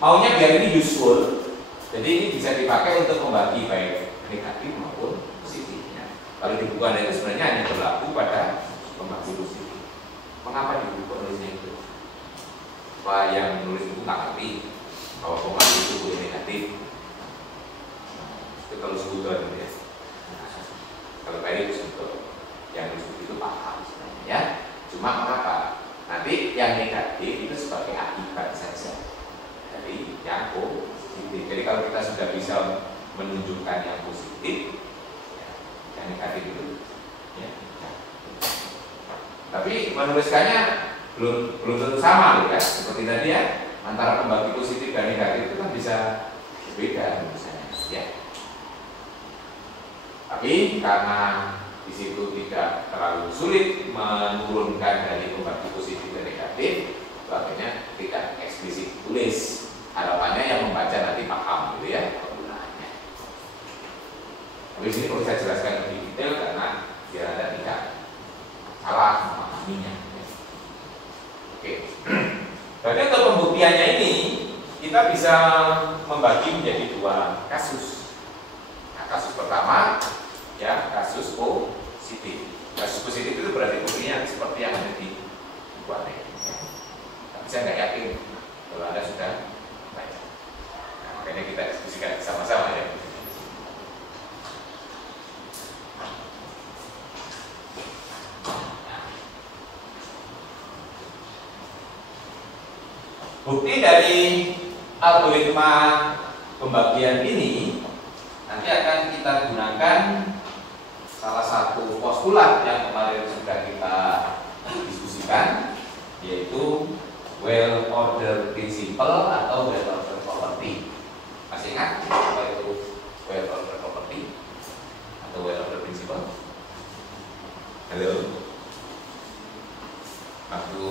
maunya biar ini useful. Jadi ini bisa dipakai untuk membagi baik negatif maupun positifnya. Kalau di buku Anda itu sebenarnya hanya berlaku pada pembagi positif. Mengapa di buku nulisnya itu? Supaya yang menulis buku nggak ngerti bahwa pembagi itu boleh negatif. Itu kalau sebutkan gitu ya. Kalau tadi sebut yang disebut itu paham sebenarnya ya. Cuma mengapa? Nanti yang negatif itu sebagai akibat saja dari yang positif. Jadi kalau kita sudah bisa menunjukkan yang positif, ya, yang negatif itu ya. Tapi menuliskannya belum tentu sama loh ya. Seperti tadi ya, antara pembagi positif dan negatif itu kan bisa berbeda misalnya ya. Tapi karena di situ tidak terlalu sulit menurunkan dari pembagi positif dan negatif, akhirnya tidak eksplisit tulis. Harapannya yang membaca nanti paham gitu ya penggunaannya. Tapi sini perlu saya jelaskan lebih detail karena biar Anda tidak salah memahaminya. Oke. Berarti untuk pembuktiannya ini kita bisa membagi menjadi 2 kasus. Nah, kasus pertama ya kasus positif. Kasus positif itu berarti buktinya seperti yang ada di buku Anda. Tapi saya nggak yakin kalau Anda sudah baca. Nah, makanya kita diskusikan sama-sama ya. Bukti dari algoritma pembagian ini nanti akan kita gunakan salah satu postulat yang kemarin sudah kita diskusikan, yaitu well order principle atau well order property. Masih ingat apa itu well order property atau well order principle? Halo. Waktu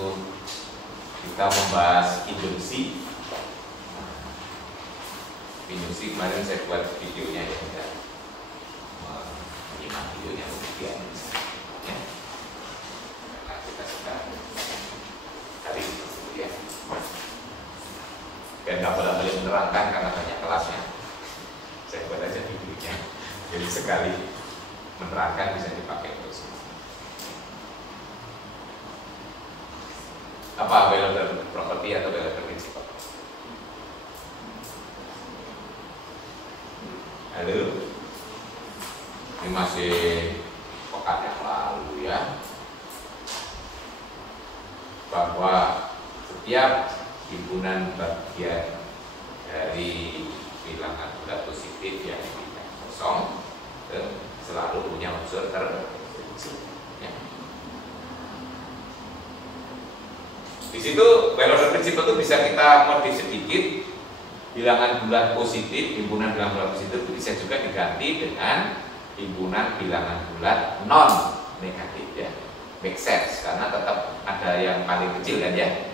kita membahas injunksi kemarin saya buat videonya ya, kita menyimak videonya kemudian ya. Nah, kita sudah tadi kemudian dan nggak boleh menerangkan karena banyak kelasnya, saya buat aja videonya, jadi sekali menerangkan bisa dipakai terus. Apa well order property atau well order principle? Halo, ini masih pekan yang lalu ya, bahwa setiap himpunan bagian dari bilangan bulat positif yang tidak kosong selalu punya unsur terkunci. Ya. Di situ well order principle itu bisa kita modif sedikit. Bilangan bulat positif, himpunan bilangan bulat positif bisa juga diganti dengan himpunan bilangan bulat non negatif ya. Make sense karena tetap ada yang paling kecil kan ya.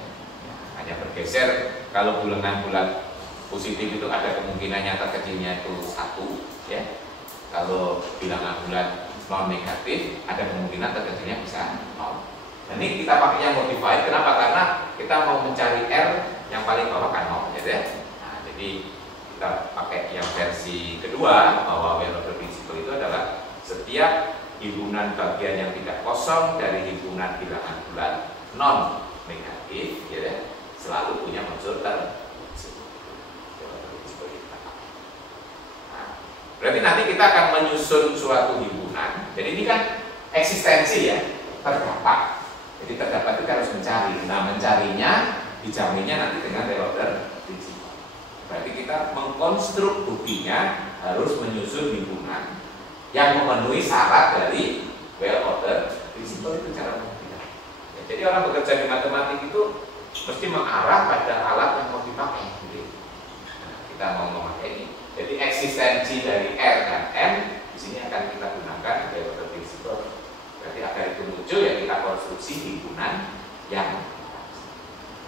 Hanya bergeser kalau bilangan bulat positif itu ada kemungkinannya terkecilnya itu 1 ya. Kalau bilangan bulat non negatif ada kemungkinan terkecilnya bisa 0. Dan ini kita pakai yang modified. Kenapa? Karena kita mau mencari R yang paling bawah kan 0 gitu ya. Jadi kita pakai yang versi kedua bahwa well order principle itu adalah setiap himpunan himpunan bagian yang tidak kosong dari himpunan bilangan bulat non negatif, ya, selalu punya unsur tersebut. Nah, berarti nanti kita akan menyusun suatu himpunan. Jadi ini kan eksistensi ya, terdapat. Jadi terdapat itu harus mencari. Nah, mencarinya dijaminnya nanti dengan Taylor principle. Berarti kita mengkonstruk buktinya harus menyusun himpunan yang memenuhi syarat dari well-ordered principle. Itu cara membuktikan. Ya, jadi orang bekerja di matematik itu mesti mengarah pada alat yang mau dipakai. Jadi, nah, kita mau memakai ini. Jadi eksistensi dari R dan M di sini akan kita gunakan well-ordered principle. Berarti agar itu muncul ya kita konstruksi himpunan yang.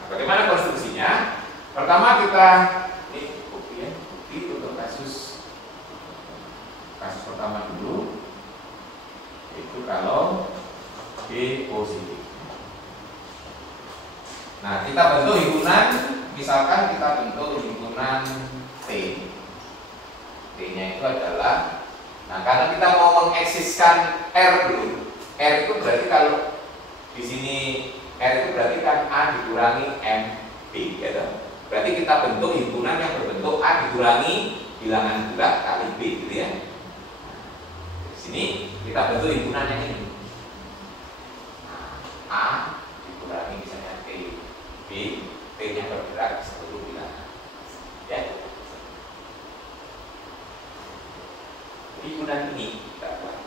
Nah, bagaimana konstruksinya? Pertama kita ini bukti ya, bukti untuk kasus pertama dulu, itu kalau B positif. Nah, kita bentuk himpunan, misalkan kita bentuk himpunan T. T-nya itu adalah, nah karena kita mau mengeksiskan R dulu. R itu berarti kalau di sini R itu berarti kan A dikurangi M B, gitu. Berarti kita bentuk himpunan yang berbentuk A dikurangi bilangan bulat kali B, gitu ya. Di sini kita bentuk himpunan yang ini. Nah, A dikurangi misalnya T, B, T-nya bergerak seluruh bilangan. Ya. Himpunan ini kita buat.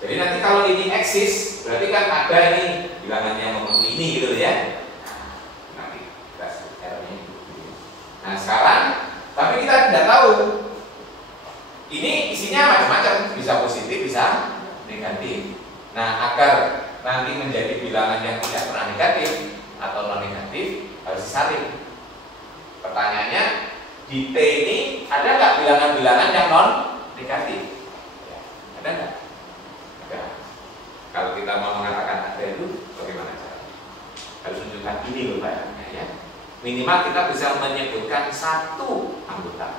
Jadi nanti kalau ini eksis, berarti kan ada ini bilangan yang memenuhi ini gitu ya. Nanti kita sebut R-nya itu. Nah sekarang, tapi kita tidak tahu. Ini isinya macam-macam, bisa positif, bisa negatif. Nah agar nanti menjadi bilangan yang tidak pernah negatif atau non negatif harus disaring. Pertanyaannya, di T ini ada nggak bilangan-bilangan yang non negatif? Ya, ada nggak? Kalau kita mau mengatakan ada itu bagaimana caranya? Harus menunjukkan ini loh bayangnya ya. Minimal kita bisa menyebutkan satu anggota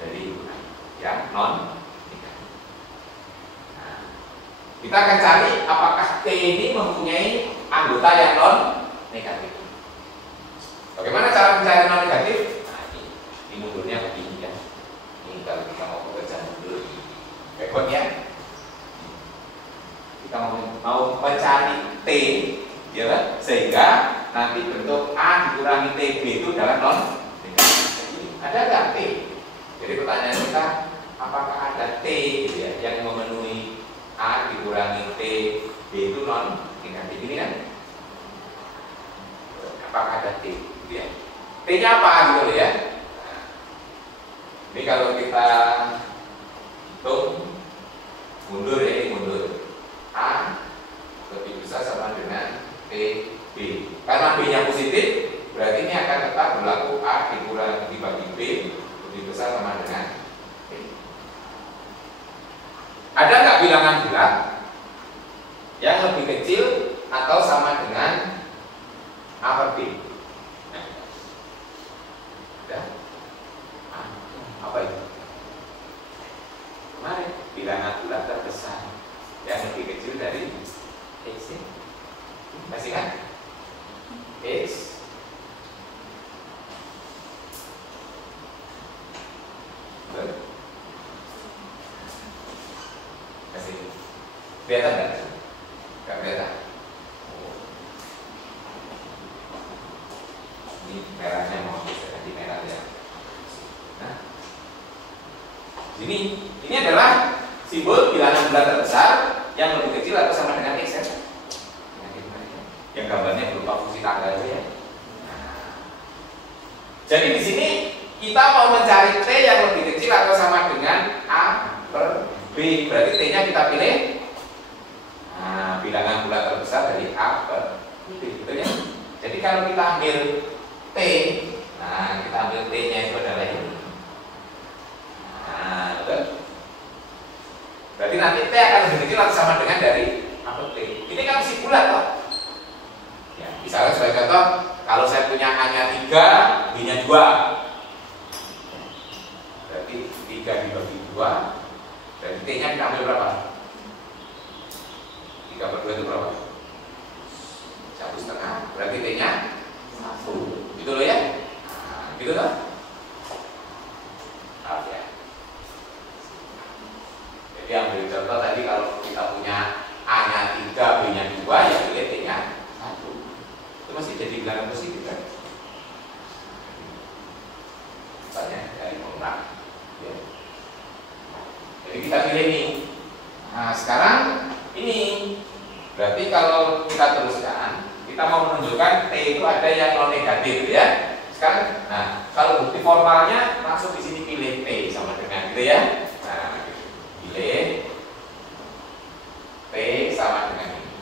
dari himpunan yang non negatif. Nah, kita akan cari apakah T ini mempunyai anggota yang non negatif. Bagaimana cara mencari non negatif? Nah, ini mundurnya begini ya. Ini kalau kita mau bekerja mundur, repot ya. Kita mau mencari T, ya kan? Sehingga nanti bentuk A dikurangi TB itu adalah non negatif. Ada nggak T? Jadi pertanyaan kita, apakah ada T gitu ya, yang memenuhi A dikurangi TB itu non negatif ini kan? Apakah ada T? Gitu ya. T-nya apa gitu ya? Nah, ini kalau kita hitung mundur ya, ini mundur. A lebih besar sama dengan TB. Karena B-nya positif, berarti ini akan tetap berlaku A dikurangi dibagi B lebih besar sama dengan B. Ada nggak bilangan bulat yang lebih kecil atau sama dengan A per B? Ada? Apa itu? Kemarin bilangan bulat terbesar yang lebih kecil dari X ini. Masih kan? X masih kelihatan nggak? Nggak kelihatan. Ini merahnya mau jadi merah ya. Nah, ini adalah simbol bilangan bulat terbesar yang lebih kecil atau sama dengan X ya? Yang gambarnya berupa fungsi tanggal ya. Nah, jadi di sini kita mau mencari T yang lebih kecil atau sama dengan A per B. Berarti T-nya kita pilih. Nah, bilangan bulat terbesar dari A per B, betul ya? Jadi kalau kita ambil T, nah kita ambil T-nya itu adalah ini. Nah, betul. Berarti nanti T akan lebih kecil atau sama dengan dari A per T. Ini kan mesti bulat kok. Ya, misalnya sebagai contoh, kalau saya punya A-nya 3, B-nya 2. Berarti 3 dibagi 2, berarti T T-nya kita ambil berapa? 3/2 itu berapa? 1,5. Berarti T-nya 1. Gitu loh ya? Nah, gitu kan? Maaf ya. Jadi ambil contoh tadi, kalau kita punya A-nya 3, B-nya 2, ya pilih T-nya 1. Itu masih jadi bilangan positif kan? Misalnya dari pengurang ya. Jadi kita pilih ini. Nah sekarang ini berarti kalau kita teruskan, kita mau menunjukkan T itu ada yang non negatif ya. Sekarang, nah kalau bukti formalnya langsung di sini pilih T sama dengan gitu ya. Nah pilih T sama dengan ini.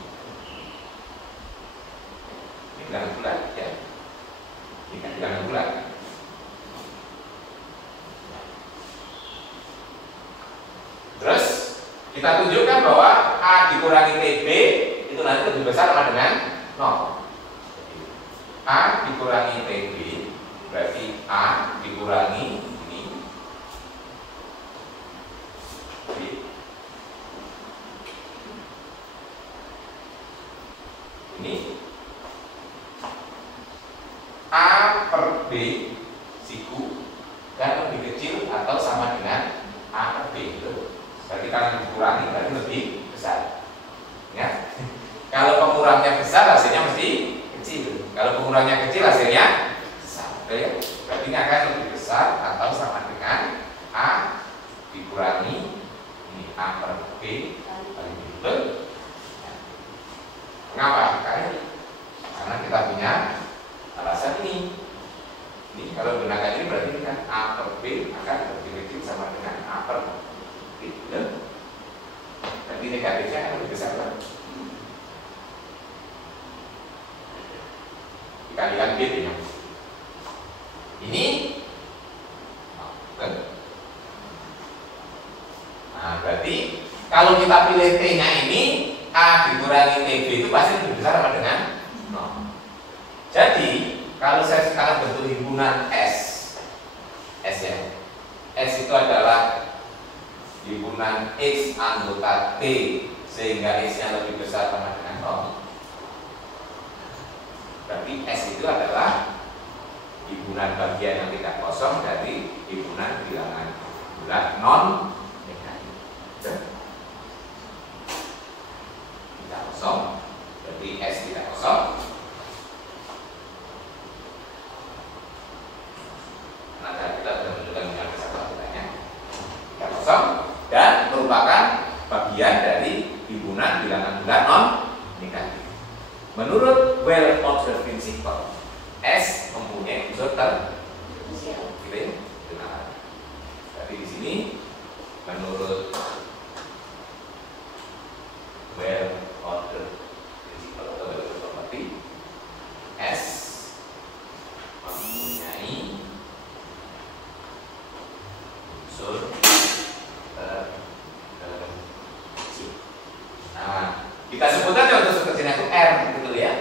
Ini bilangan bulat ya. Ini kan bilangan bulat. Terus kita tunjukkan bahwa A dikurangi TB itu nanti lebih besar sama dengan 0. A dikurangi TB berarti A dikurangi ini A per B siku dan lebih kecil atau sama dengan A per B itu. Berarti karena dikurangi berarti lebih besar. Ya. Kalau pengurangnya besar hasilnya mesti kecil. Kalau pengurangnya kecil hasilnya besar. Ya? Berarti ini akan lebih besar atau sama dengan A dikurangi ini A per B kali B. Ya. Mengapa? Karena kita punya alasan ini. Ini kalau gunakan ini berarti kan A per B akan lebih kecil sama dengan A per B. Nanti negatifnya akan lebih besar kan? Dikalikan B ya. Ini nah berarti kalau kita pilih T-nya ini A dikurangi TB itu pasti lebih besar sama dengan 0. Jadi kalau saya sekarang bentuk himpunan S ya, S itu adalah himpunan X anggota T sehingga X-nya lebih besar sama dengan 0. Berarti S itu adalah himpunan bagian yang tidak kosong dari himpunan bilangan bulat non negatif. Tidak kosong, berarti S tidak kosong. Nah, kita sudah menunjukkan yang kesatuannya tidak kosong dan merupakan bagian dari himpunan bilangan bulat non negatif. Menurut well-observed principle, S mempunyai unsur tersial. Gitu ya? Benar. Jadi di sini menurut well-observed principle atau well-observed property, S mempunyai unsur tersial. Nah, kita sebut aja untuk kecilnya itu R, gitu ya.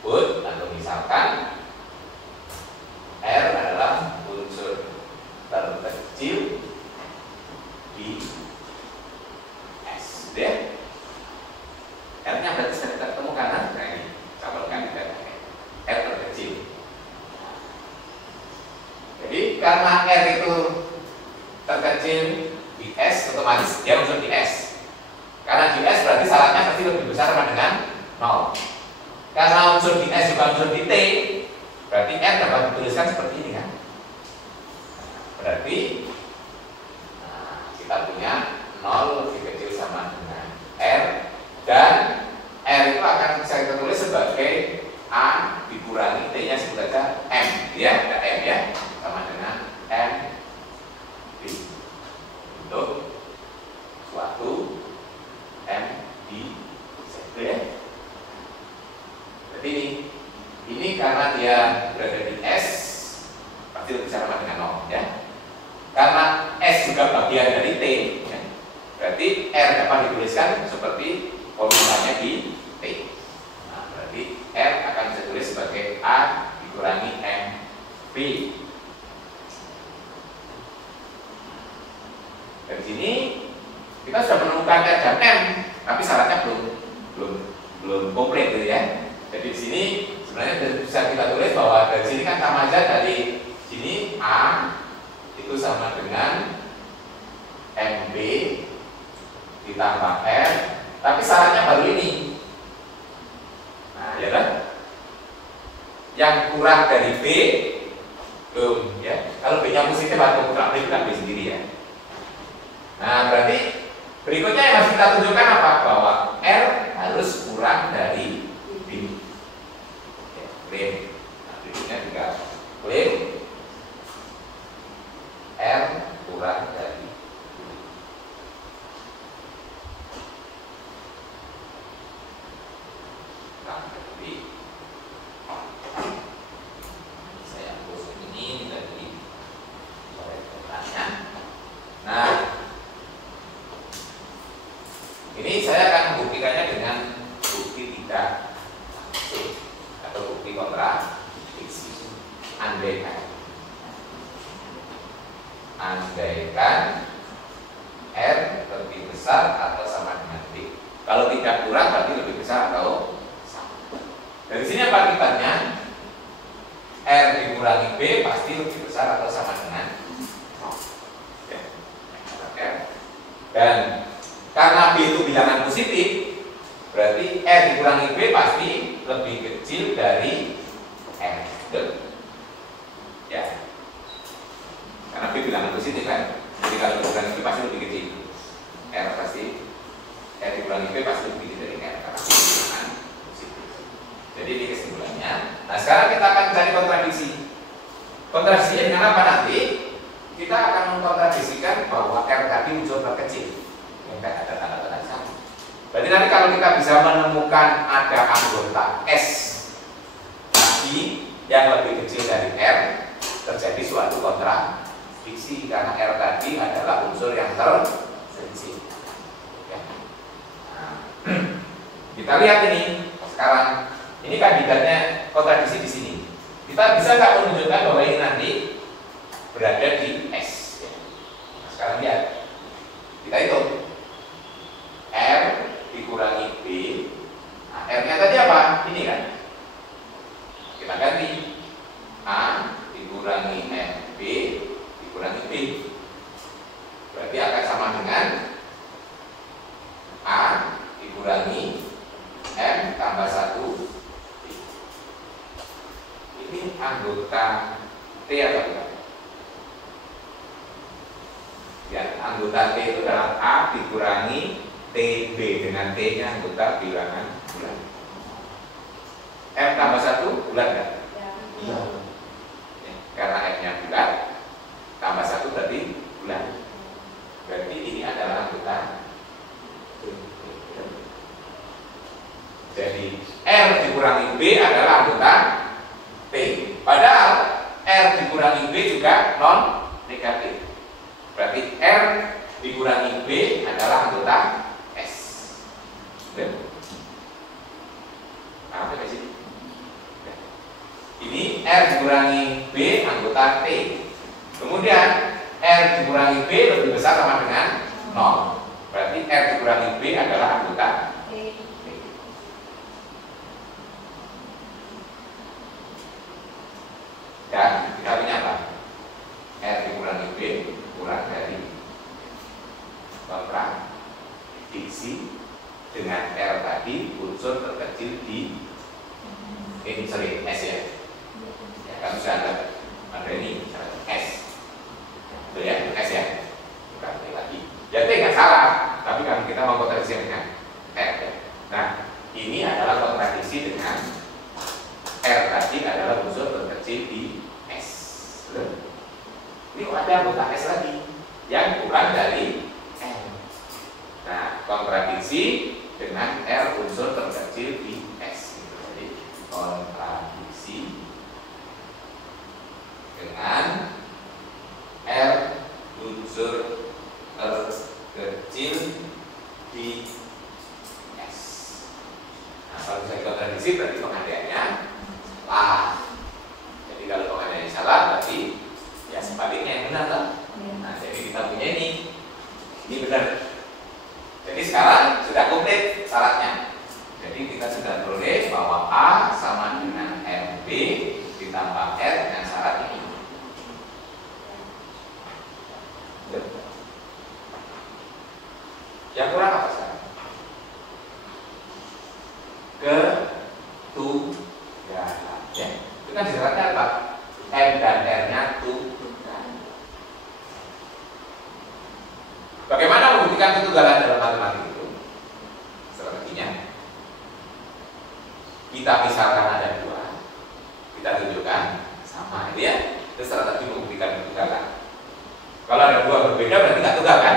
Put, atau misalkan R adalah unsur terkecil di S, gitu ya. R-nya berarti sudah kita temukan kan? Nah ini, cabelkan kita R terkecil. Jadi karena R itu terkecil di S, otomatis dia unsur di S. Karena di S berarti syaratnya pasti lebih besar sama dengan 0. Karena unsur di S juga unsur di T, berarti R dapat dituliskan seperti ini kan. Berarti kita punya 0 lebih kecil sama dengan R, dan R itu akan saya tulis sebagai A dikurangi T-nya sebut saja M, ya, ada M ya, sama dengan M B untuk suatu M di Z, ya. Jadi ini karena dia berada di S pasti lebih sama dengan 0 ya. Karena S juga bagian dari T ya. Berarti R dapat dituliskan seperti formulanya di T. Nah, berarti R akan bisa tulis sebagai A dikurangi M B. Sebenarnya bisa kita tulis bahwa dari sini kan sama aja, dari sini A itu sama dengan MB ditambah R, tapi syaratnya baru ini. Nah, ya kan? Yang kurang dari B belum ya. Kalau B-nya positif atau kurang itu kan B sendiri ya. Nah, berarti berikutnya yang harus kita tunjukkan apa? Bahwa R harus kurang dari B. Ya, klaim. Nah, berikutnya juga klaim R kurang dari B. Saya hapus ini dari pertanyaan. Nah, ini saya akan membuktikannya dengan bukti tidak atau bukti kontradiksi. Andaikan R lebih besar atau sama dengan B. Kalau tidak kurang berarti lebih besar atau sama. Dari sini apa akibatnya? R dikurangi B pasti lebih besar atau sama dengan R. Dan karena B itu bilangan positif, berarti R dikurangi B pasti lebih kecil dari R. Ya. Karena B bilangan positif kan. Jadi kalau dikurangi B pasti lebih kecil. R dikurangi B pasti lebih kecil dari R karena B bilangan positif. Jadi ini kesimpulannya. Nah, sekarang kita akan cari kontradiksi. Kontradiksinya dengan apa nanti? Kita akan mengkontradiksikan bahwa R tadi muncul terkecil. Yang ada tanda-tanda sama. Berarti nanti kalau kita bisa menemukan ada anggota S lagi yang lebih kecil dari R, terjadi suatu kontradiksi karena R tadi adalah unsur yang terkecil. Ya. Nah, kita lihat ini sekarang. Ini kandidatnya kontradiksi di sini. Kita bisa nggak menunjukkan bahwa ini nanti berada di S? Ya. Nah, sekarang lihat, kita hitung R dikurangi B. Nah, R-nya tadi apa? Ini kan. Kita ganti A dikurangi MB dikurangi B. Berarti akan sama dengan A dikurangi M tambah 1. Ini anggota T atau bukan? Ya, anggota T itu adalah A dikurangi TB dengan T-nya anggota bilangan bulan. M tambah 1 bulan kan? Iya. Ya, karena M-nya bulan tambah 1 berarti bulan. Berarti ini adalah anggota T. Jadi R dikurangi B adalah anggota T. Padahal R dikurangi B juga non negatif. Berarti R dikurangi B adalah anggota S. Apa di sini? Ini R dikurangi B anggota T. Kemudian R dikurangi B lebih besar sama dengan 0. Berarti R dikurangi B adalah anggota T. Dan kita punya apa? R dikurangi B kurang dari kontradiksi dengan R tadi unsur terkecil di ini sering S ya. Ya kan bisa ada ini S. Betul ya, S ya. Bukan T lagi. Ya T nggak salah, tapi kan kita mau kontradiksi dengan R ya. Nah, ini adalah kontradiksi dengan R tadi adalah unsur terkecil di S. Ini ada anggota S lagi yang kurang dari M. Nah, kontradiksi dengan R unsur terkecil di S. Jadi kontradiksi dengan R unsur terkecil di S. Nah, kalau bisa kontradiksi berarti pengandaiannya salah. Jadi kalau pengandaiannya salah berarti ya sebaliknya yang benar lah. Nah, jadi kita punya ini benar. Jadi sekarang sudah komplit syaratnya. Jadi kita sudah peroleh bahwa A sama dengan tunggalan. Ya, itu kan disyaratkan apa? M dan R-nya tunggal. Bagaimana membuktikan ketunggalan dalam matematik itu? Strateginya, kita misalkan ada dua, kita tunjukkan sama, itu ya. Itu strategi membuktikan ketunggalan. Kalau ada dua berbeda berarti nggak tunggal kan?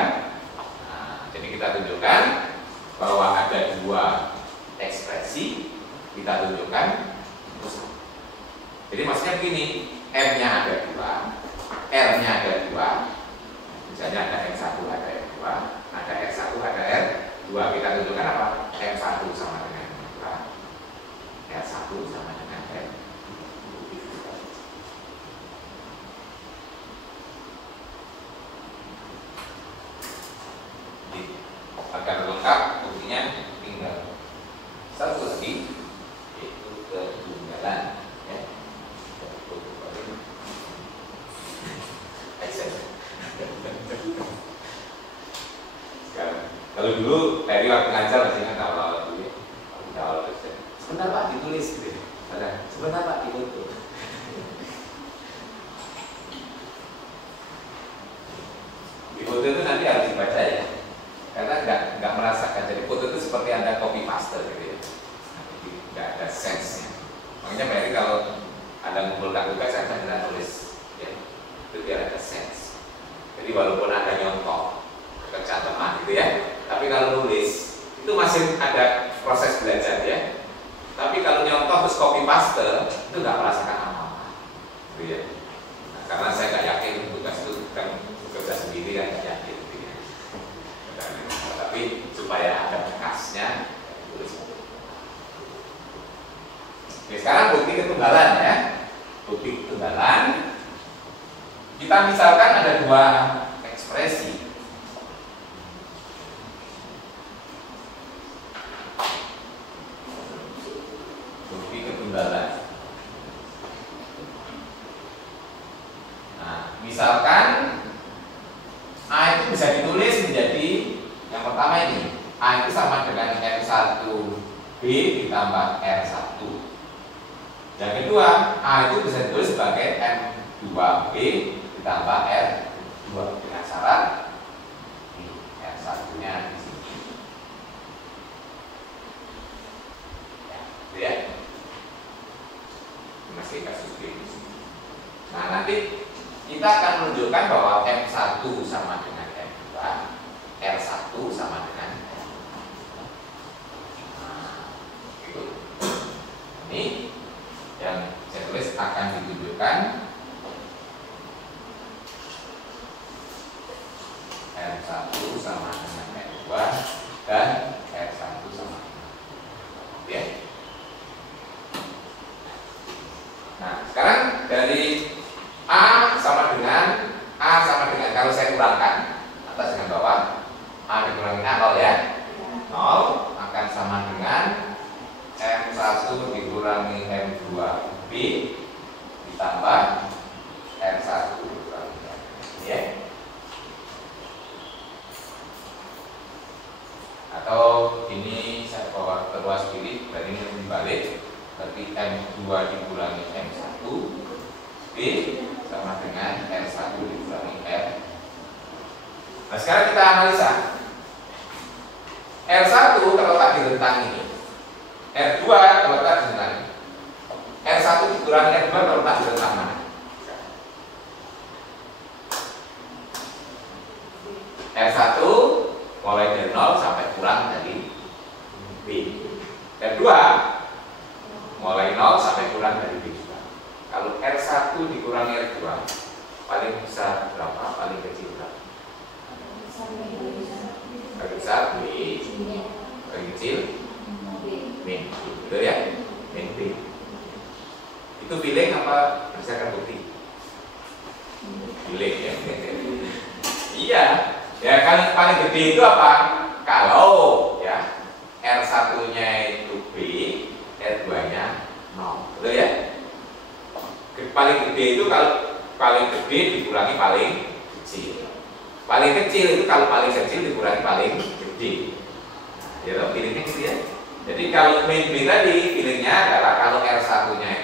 Nah, jadi kita tunjukkan bahwa ada dua ekspresi, kita tunjukkan terus. Jadi maksudnya begini, M-nya ada dua, R-nya ada dua. Misalnya ada M1, ada M2, ada R1, ada R2. Kita tunjukkan apa? M1 sama dengan M2, R1 sama dengan R2. Agar lengkap, buktinya tinggal satu lagi, yaitu ketunggalan. Ya. Sekarang, kalau dulu dari waktu ngajar masih ingat awal dulu, awal dosen. Sebentar Pak ditulis gitu. Ada sebentar Pak difoto. Di foto itu nanti harus dibaca ya. Karena nggak merasakan, jadi foto itu seperti Anda copy paste gitu ya, nggak ada sense-nya. Makanya Mary kalau Anda mengumpulkan tugas, Anda tidak tulis ya, itu biar ada sense. Jadi walaupun Anda nyontok kecantikan gitu ya, tapi kalau nulis itu masih ada proses belajar ya. Tapi kalau nyontok terus copy paste itu nggak merasakan apa-apa gitu ya. Nah, karena saya nggak yakin tugas itu kan bekerja sendiri kan nggak yakin. Tapi supaya ada bekasnya tulis. Oke, sekarang bukti ketunggalan ya. Bukti ketunggalan. Kita misalkan ada dua ekspresi. Bukti ketunggalan. Nah, misalkan A itu bisa ditulis menjadi yang pertama ini, A itu sama dengan R1B ditambah R1. Yang kedua, A itu bisa ditulis sebagai M2B ditambah R2 dengan syarat R1-nya di sini. Ya, gitu ya. Masih kasus B di sini. Nah, nanti kita akan menunjukkan bahwa M1 sama dengan M2, R1 sama dengan gitu. Ini yang saya tulis akan ditunjukkan R1 sama dengan R2 dan R1 sama dengan ya. Nah, sekarang dari A sama dengan kalau saya kurangkan atas dengan bawah, A dikurangi A 0 ya, 0 akan sama dengan M1 dikurangi M2B ditambah R1 dikurangi M2 ya. Atau ini saya bawa terluas diri, dan ini dibalik, berarti M2 dikurangi M1 B sama dengan R1 dikurangi R. Nah, sekarang kita analisa. R1 terletak di rentang ini, R2 terletak di rentang ini. R1 dikurangi R2 terletak di rentang mana? R1 mulai dari 0 sampai kurang dari B. R2 mulai 0 sampai kurang dari B. Kalau R1 dikurangi R2 paling besar berapa? Paling kecil berapa? Paling besar B, paling kecil min, betul ya? Min B. Itu billing apa berdasarkan bukti? Billing ya. Iya. Ya kan paling gede itu apa? Kalau ya R1-nya itu B, R2-nya 0, betul ya? Paling gede itu kalau paling gede dikurangi paling kecil. Paling kecil itu kalau paling kecil dikurangi paling gede. Ya toh, pilihnya gitu ya. Jadi kalau min B tadi pilihnya adalah kalau R1-nya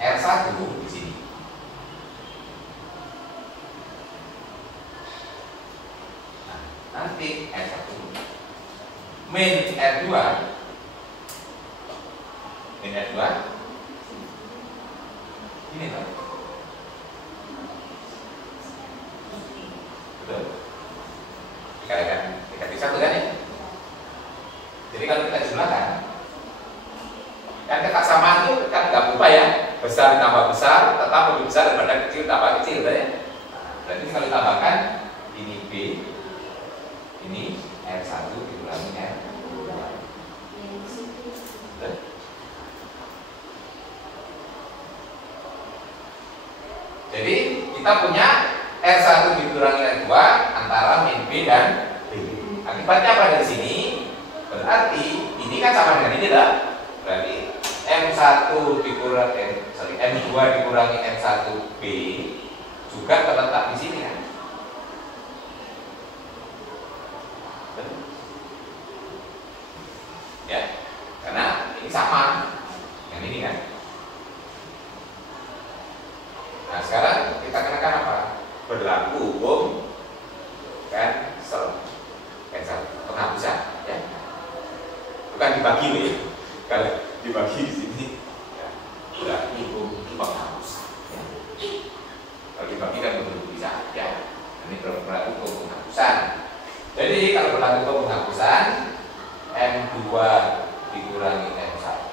R1 di sini. Nah, nanti R1 min R2 ini kan betul dikalikan satu kan ya. Jadi kalau kita jumlahkan kan kesamaan itu kan nggak berubah ya, besar tambah besar tetap lebih besar daripada kecil tambah kecil ya. Berarti kalau ditambahkan ini B, ini R1 dikurangi R2. Jadi kita punya R1 dikurangi R2 antara min B dan B. Akibatnya apa dari sini? Berarti ini kan sama dengan ini lah. Berarti M1 dikurangi M2 dikurangi M1B juga terletak di sini kan. Ya, karena ini sama yang ini kan. Nah sekarang kita kenakan apa? Berlaku hukum cancel penghapusan ya. Bukan dibagi loh ya. Kalau dibagi di sini ya, berlaku hukum penghapusan ya. Kalau dibagi kan belum bisa ya. Ini berlaku hukum penghapusan. Jadi kalau berlaku hukum penghapusan M2 dikurangi M1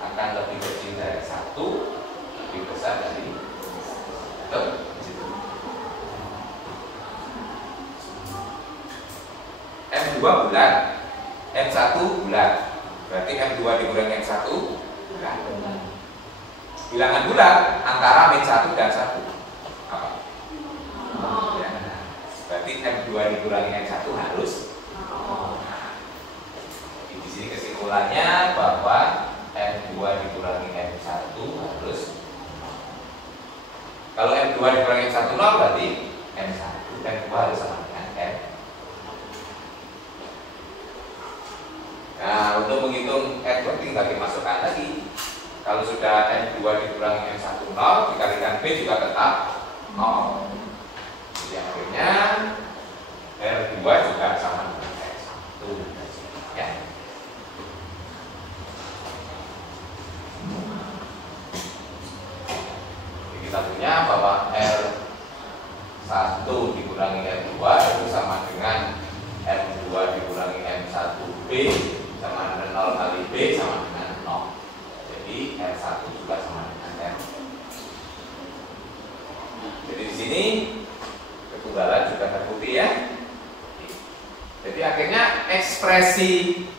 akan lebih kecil dari 1, lebih besar dari M2 bulat, M1 bulat. Berarti M2 dikurangi M1 bulat. Bilangan bulat antara min 1 dan 1 apa? Ya. Berarti M2 dikurangi M1 harus. Di sini kesimpulannya bahwa M2 dikurangi M1 harus. Kalau M2 dikurangi M1 0 berarti M1 M2 harus sama dengan M. Nah untuk menghitung M2 tinggal dimasukkan lagi. Kalau sudah M2 dikurangi M1 0 dikalikan B juga tetap 0. Jadi akhirnya R2 juga sama dengan R1 ya. Kita punya bahwa R1 dikurangi R2 itu sama dengan M2 dikurangi M1B sama dengan 0 kali B sama dengan 0. Jadi R1 juga sama dengan M. Jadi di sini ketunggalan juga terbukti ya. Jadi akhirnya ekspresi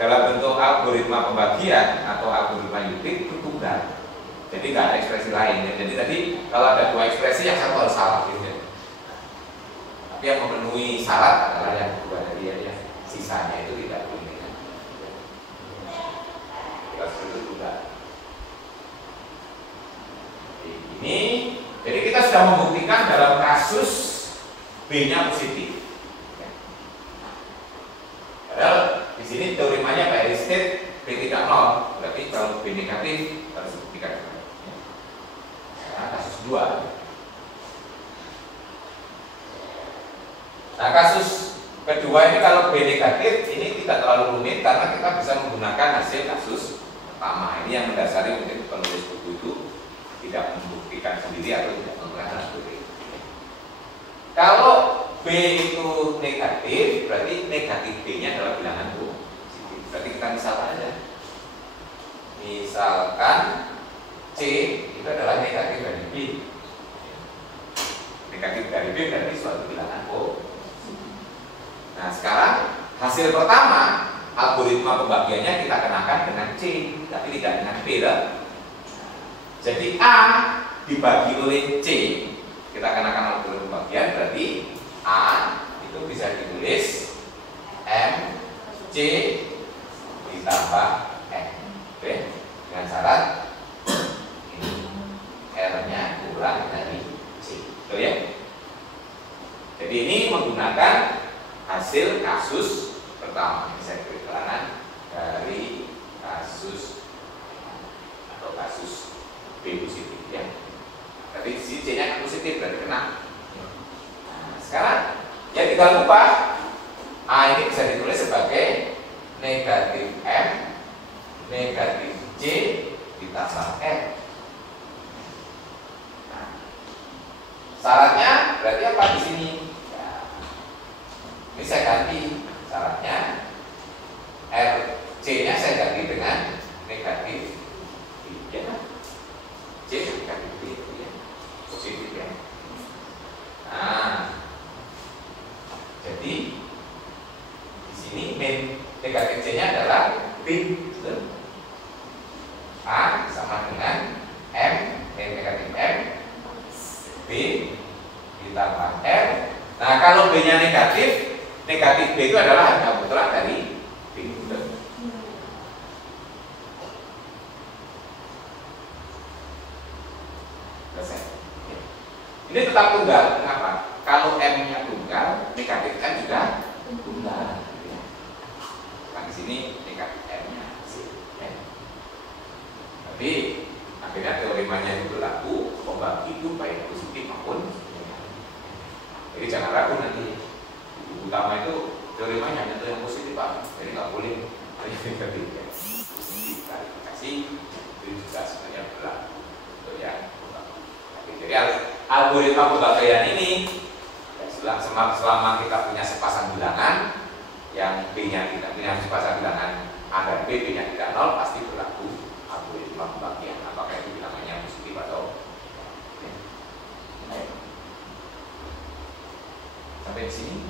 dalam bentuk algoritma pembagian atau algoritma Euclid itu tunggal. Jadi nggak ada ekspresi lain. Jadi tadi kalau ada dua ekspresi yang satu harus salah gitu. Tapi yang memenuhi syarat adalah yang kedua tadi ya. Sisanya itu tidak boleh. Kita sebut juga. Ini jadi kita sudah membuktikan dalam kasus B-nya positif. Padahal di sini teoremanya Pak Aristide B tidak 0. Berarti kalau B negatif harus dibuktikan. Kasus 2. Nah kasus kedua ini kalau B negatif ini tidak terlalu rumit karena kita bisa menggunakan hasil kasus pertama. Ini yang mendasari mungkin penulis buku itu tidak membuktikan sendiri atau tidak menggunakan sendiri. Kalau B itu negatif berarti negatif B-nya adalah bilangan positif. Berarti kita misalkan aja. Misalkan C itu adalah negatif dari B. Negatif dari B berarti suatu bilangan positif. Nah sekarang hasil pertama algoritma pembagiannya kita kenakan dengan C, tapi tidak dengan B lah. Jadi A dibagi oleh C, kita kenakan algoritma pembagian berarti A itu bisa ditulis M C ditambah N. Oke, dengan syarat R-nya kurang dari C. Betul ya? Jadi ini menggunakan hasil kasus pertama. Ini saya beri keterangan dari kasus atau kasus B positif ya. Berarti di sini C-nya kan positif, berarti kena. Nah, sekarang yang kita ubah A ini bisa ditulis sebagai negatif M negatif C ditambah M. Nah, syaratnya berarti apa di sini? Ya, ini saya ganti syaratnya C-nya saya ganti dengan negatif B, ya. C negatif B ya. Positif ya. Nah, jadi di sini negatif C-nya adalah B. A sama dengan M negatif M B ditambah M. Nah, kalau B-nya negatif B itu adalah harga mutlak dari B. Selesai. Ini tetap tunggal. Kenapa? Kalau M-nya tunggal, negatif M juga tunggal. Nah, di sini negatif M-nya. Tapi akhirnya teoremanya itu berlaku, pembagi itu baik positif maupun negatif. Jadi jangan ragu nanti. Utama itu teoremanya hanya yang positif Pak. Jadi nggak boleh negatif ya. Klarifikasi itu juga sebenarnya berlaku untuk yang pembagi. Jadi algoritma pembagian ini ya, selama kita punya sepasang bilangan yang B-nya kita punya sepasang bilangan A dan B, B-nya tidak 0 pasti berlaku algoritma pembagian, apakah itu bilangannya positif atau sampai di sini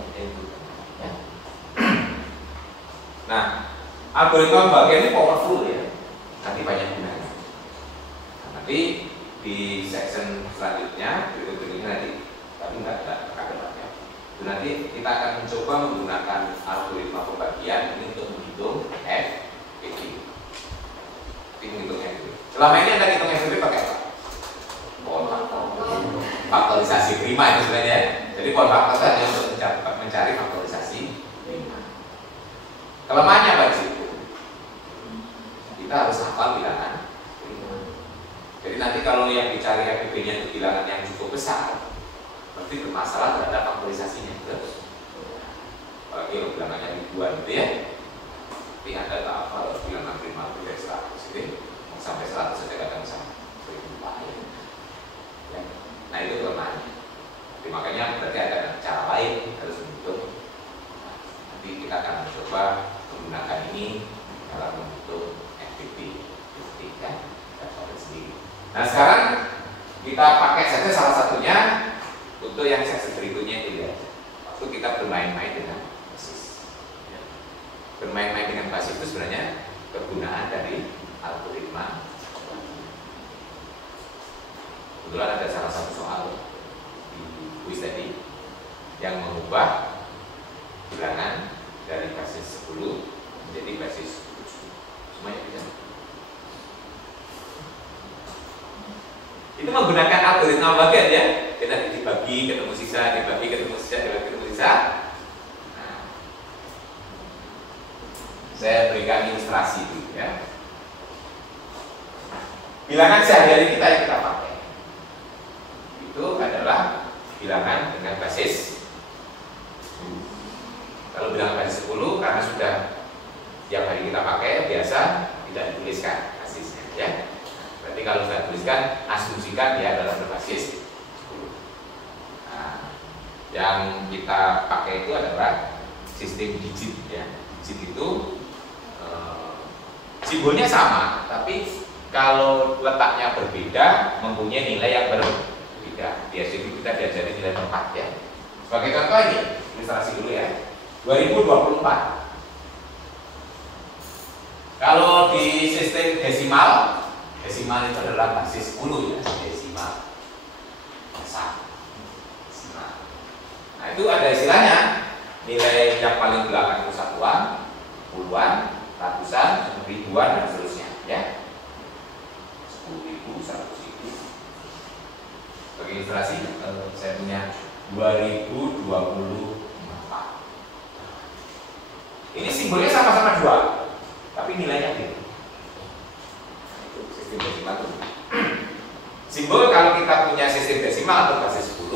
ya. Nah, algoritma pembagian ini powerful ya, nanti banyak gunanya. Nanti di section selanjutnya berikutnya nanti, tapi nggak ada debatnya. Nanti kita akan mencoba menggunakan algoritma pembagian ini untuk menghitung FPT. Menghitungnya itu. Selama ini Anda hitung FPT pakai apa? Faktorisasi prima itu sebenarnya. Jadi pola faktor hanya untuk mencari faktorisasi prima. Kelemahannya apa di situ? Kita harus hafal bilangan prima. Jadi nanti kalau yang dicari FPT-nya itu bilangan yang cukup besar, berarti bermasalah terhadap faktorisasinya. Apalagi kalau bilangannya ribuan gitu ya. Tapi Anda tak hafal bilangan prima itu dari 100 gitu. Sampai 100 saja kadang sama 1000 ya. Nah itu kelemahannya. Jadi makanya berarti ada cara lain harus menghitung. Nah, nanti kita akan mencoba menggunakan ini dalam menghitung FPT kan sendiri. Nah sekarang kita pakai saja salah satunya untuk yang seksi berikutnya itu ya. Waktu kita bermain-main dengan basis. Bermain-main dengan basis itu sebenarnya kegunaan dari algoritma. Kebetulan ada salah satu soal di kuis tadi yang mengubah bilangan dari basis 10 menjadi basis 7. Semuanya bisa. Itu menggunakan algoritma bagian ya. Kita dibagi ketemu sisa, dibagi ketemu sisa, dibagi ketemu sisa. Nah, saya berikan ilustrasi dulu ya. Bilangan sehari-hari kita yang kita pakai itu adalah bilangan dengan basis 10. Kalau bilangan basis 10 karena sudah tiap hari kita pakai biasa tidak dituliskan basisnya ya. Berarti kalau sudah tuliskan asumsikan dia adalah berbasis 10. Nah, yang kita pakai itu adalah sistem digit ya. Digit itu simbolnya sama tapi kalau letaknya berbeda, mempunyai nilai yang berbeda. Biasanya kita diajari nilai 4 ya. Sebagai contoh ini, ilustrasi dulu ya. 2024. Kalau di sistem desimal itu adalah basis 10 ya, desimal. Desimal. Nah itu ada istilahnya, nilai yang paling belakang itu satuan, puluhan, ratusan, ribuan dan seterusnya ya. 10.000, 100.000. Bagi ilustrasi, saya punya 2024. Ini simbolnya sama-sama 2, tapi nilainya beda. Itu sistem desimal itu. Simbol kalau kita punya sistem desimal atau basis 10,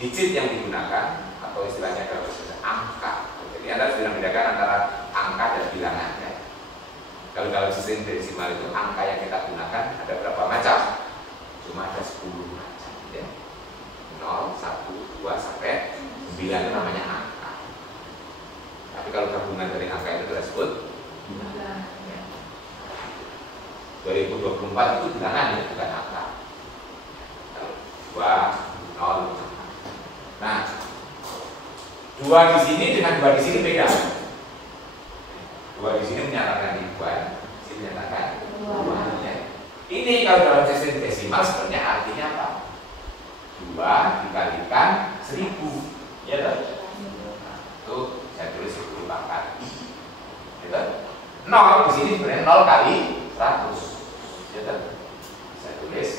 digit yang digunakan atau istilahnya kalau angka. Jadi Anda harus membedakan antara angka dan bilangan ya. Kalau dalam sistem desimal itu angka yang kita gunakan ada berapa macam? Cuma ada 10 macam ya. 0, 1, 2 sampai 9 itu namanya angka. Tapi kalau gabungan dari angka itu kita sebut bilangan ya. 2024 itu bilangan ya, bukan angka. 2, 0. Nah, 2 di sini dengan 2 di sini beda. 2 di sini menyatakan ribuan, di sini menyatakan ribuan. Ya. Ini kalau dalam sistem desimal sebenarnya artinya apa? 2 dikalikan 1000. Ya toh? Nah, itu saya tulis 10 pangkat. Gitu? 0 di sini sebenarnya 0 kali 100. Ya toh? Saya tulis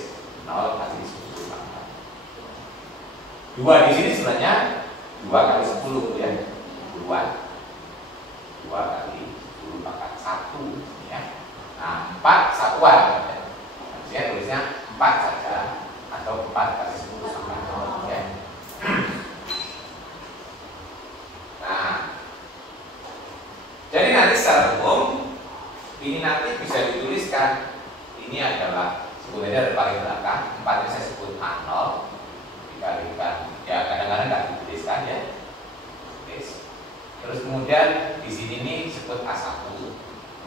0 kali 10 pangkat. 2 di sini sebenarnya 2 kali 10 ya. 10-an. 2 kali 10 pangkat 1 ya. Nah, 4 satuan. Saya tulisnya 4 saja atau 4 kali 10 sama 0 ya. Nah, jadi nanti secara umum ini nanti bisa dituliskan ini adalah sebetulnya dari paling belakang 4 ini saya sebut A0 dikalikan ya kadang-kadang nggak dituliskan ya. Terus kemudian di sini ini disebut A1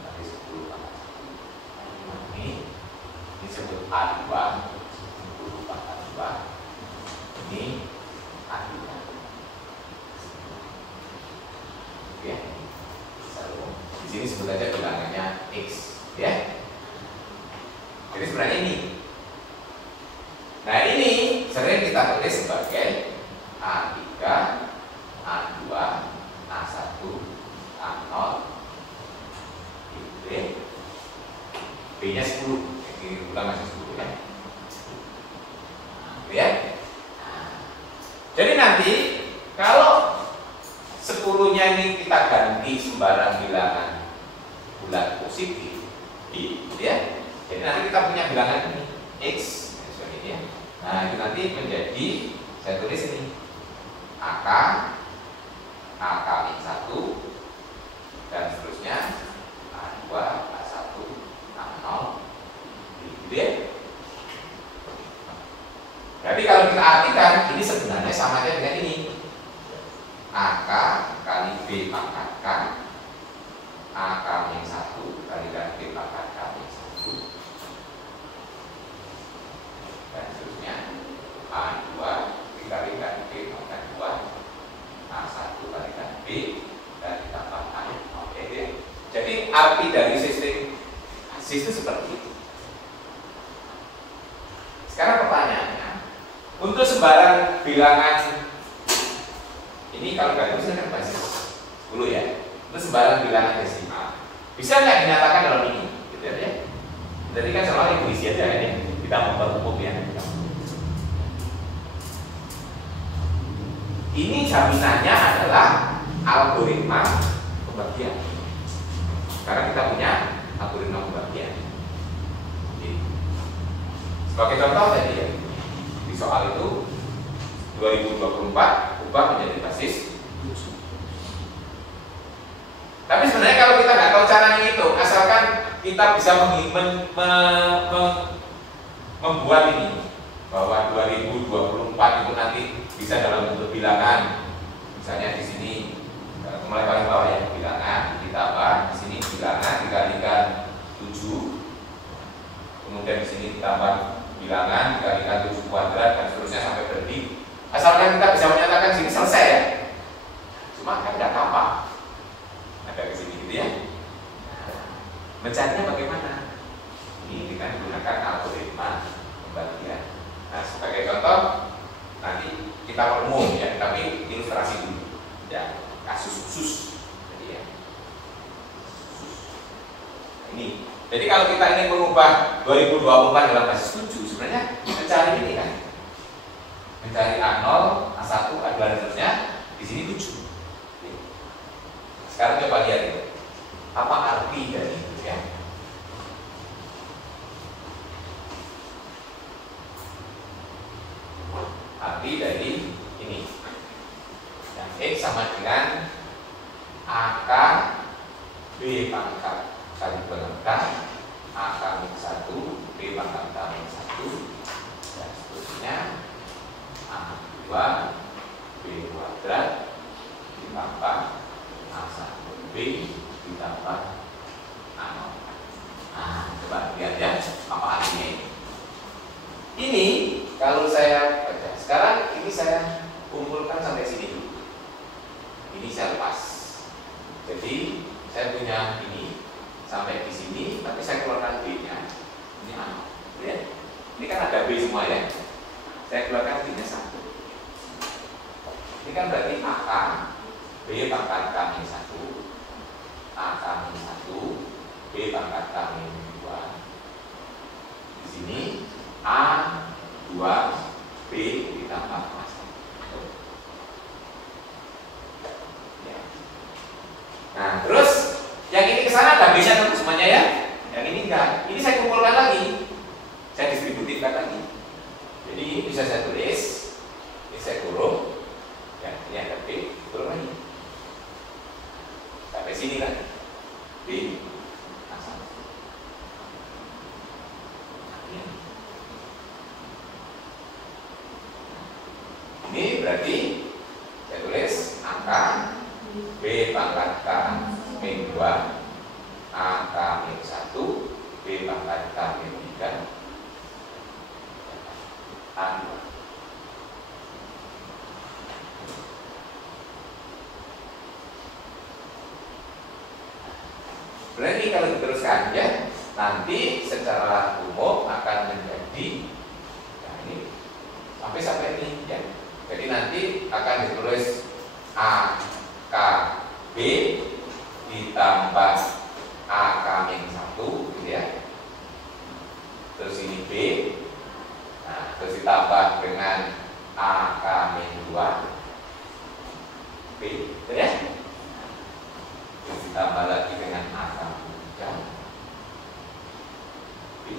nanti 10 pangkat 1. Ini disebut A2 10 pangkat 2. Ini A3. Oke. Di sini sebut aja bilangannya X ya. Jadi sebenarnya ini. Nah, ini sering kita tulis sebagai A3, A2, A1, A0, B, B-nya 10. Ini ulang masih 10 ya. Ya. Jadi nanti kalau 10-nya ini kita ganti sembarang bilangan bulat positif, ya. Jadi nanti kita punya bilangan ini X, ya. Nah itu nanti menjadi saya tulis ini AK, AK X1 dan seterusnya A2, A1, A0, gitu ya. Jadi kalau kita artikan ini sebenarnya sama aja dengan ini AK kali B pangkat K, AK yang 1 kalikan B pangkat K yang 1 dan seterusnya A2 dikalikan B pangkat 2, A1 kalikan B dan ditambah A. Oke ya. Jadi arti dari sistem seperti itu. Sekarang pertanyaannya, untuk sembarang bilangan ini kalau nggak bisa kan basis 10 ya. Untuk sembarang bilangan desimal bisa nggak dinyatakan dalam ini? Gitu ya. Jadi kan soal Indonesia aja ini kita memperumum ya. Ini jaminannya adalah algoritma pembagian. Karena kita punya algoritma pembagian. Sebagai contoh tadi ya, di soal itu 2024 ubah menjadi basis 7. Tapi sebenarnya kalau kita nggak tahu caranya itu, asalkan kita bisa membuat ini bahwa 2024 itu nanti bisa dalam bentuk bilangan. Misalnya di sini mulai paling bawah ya, bilangan ditambah di sini bilangan dikalikan 7. Kemudian di sini ditambah bilangan dikalikan 7 kuadrat dan seterusnya sampai berhenti. Asalkan kita bisa menyatakan sini selesai ya. Cuma kan nggak apa. Ada ke sini gitu ya. Mencarinya bagaimana? Ini dengan menggunakan algoritma pembagian. Nah, sebagai contoh nanti kita perumum ya, tapi ilustrasi dulu. Ya, kasus khusus. Jadi ya. Ini. Jadi kalau kita ingin mengubah 2024 dalam basis 7, sebenarnya mencari ini kan. Mencari A0, A1, A2 dan seterusnya, di sini 7. Sekarang coba lihat itu. Apa arti dari itu ya? A1, B pangkat K-1, dan seterusnya A2, B kuadrat ditambah A1B ditambah A0. Nah, coba lihat ya apa artinya ini. Ini kalau saya baca sekarang, ini saya kumpulkan sampai sini dulu. Ini saya lepas. Jadi saya punya ini sampai di sini, tapi saya keluarkan B-nya. Ini A0. Lihat. Ini kan ada B semua ya. Saya keluarkan B-nya 1. Ini kan berarti AK B pangkat K-1, AK-1, B pangkat K-2. Di sini A2 B ditambah A1. Ya. Nah, terus yang ini ke sana ada B-nya kan semuanya ya. Yang ini enggak. Ini saya kumpulkan lagi. Saya distributifkan lagi. Jadi ini bisa saya tulis. Ini saya kurung. Ya, ini ada B, kurung lagi. Sampai sini kan. B A1. Ini berarti saya tulis angka B pangkat K-2, AK-1, B pangkat K-3, A2. Berarti kalau diteruskan ya, nanti secara umum akan menjadi, nah ini sampai ini ya. Jadi nanti akan ditulis AKB ditambah AK-1 gitu ya. Terus ini B. Nah, terus ditambah dengan AK-2 B, gitu ya. Terus ditambah lagi dengan AK-3 B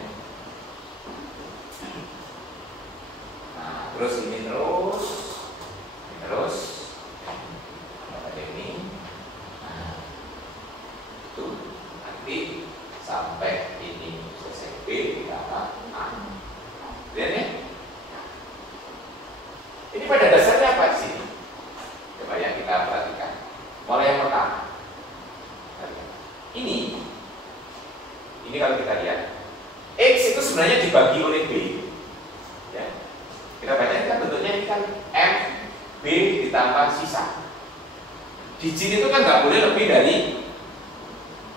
ya. Nah, terus ini terus ada ini. Nah, itu nanti sampai ini selesai B ditambah A. Lihat ya. Ini pada dasarnya apa di sini? Coba yang kita perhatikan. Mulai yang pertama. Ini kalau kita lihat, X itu sebenarnya dibagi oleh B. Ya. Kita baca ini kan bentuknya ini kan M B ditambah sisa. Digit itu kan nggak boleh lebih dari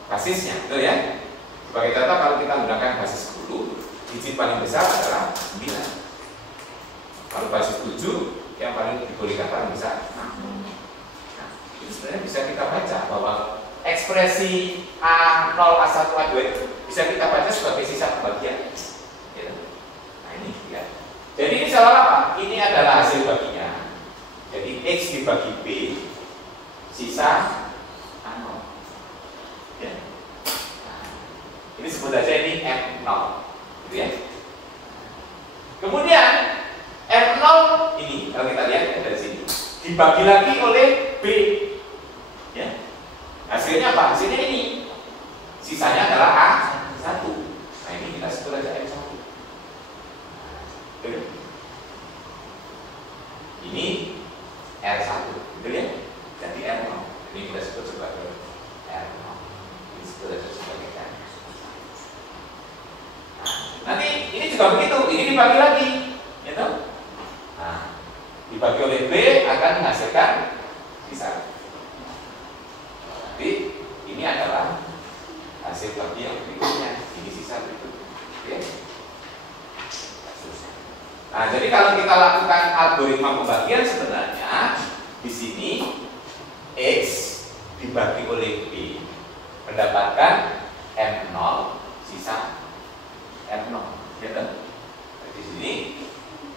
basisnya, betul ya? Sebagai contoh kalau kita menggunakan basis 10, digit paling besar adalah 9. Kalau basis 7, yang paling dibolehkan paling besar 6. Nah, itu sebenarnya bisa kita baca bahwa ekspresi A0, A1, A2 itu bisa kita baca sebagai sisa pembagian. Ya. Nah ini ya. Jadi ini soal apa? Ini adalah hasil baginya. Jadi X dibagi B, sisa A0. Ya. Nah, ini sebut saja ini M0, gitu ya. Kemudian M0 ini kalau kita lihat dari sini dibagi lagi oleh B. Ya. Hasilnya apa? Hasilnya ini. Sisanya adalah A1. Nah ini kita sebut aja M1. Ini R1, gitu ya. Jadi R0. Ini kita sebut sebagai R0. Ini sebut aja sebagai R0. Nah, nanti ini juga begitu. Ini dibagi lagi, gitu. Nah, dibagi oleh B akan menghasilkan sisa. Jadi ini adalah hasil bagi yang berikutnya. Ini sisa berikutnya. Oke. Nah, jadi kalau kita lakukan algoritma pembagian sebenarnya di sini X dibagi oleh B mendapatkan M0 sisa M0. Gitu. Di sini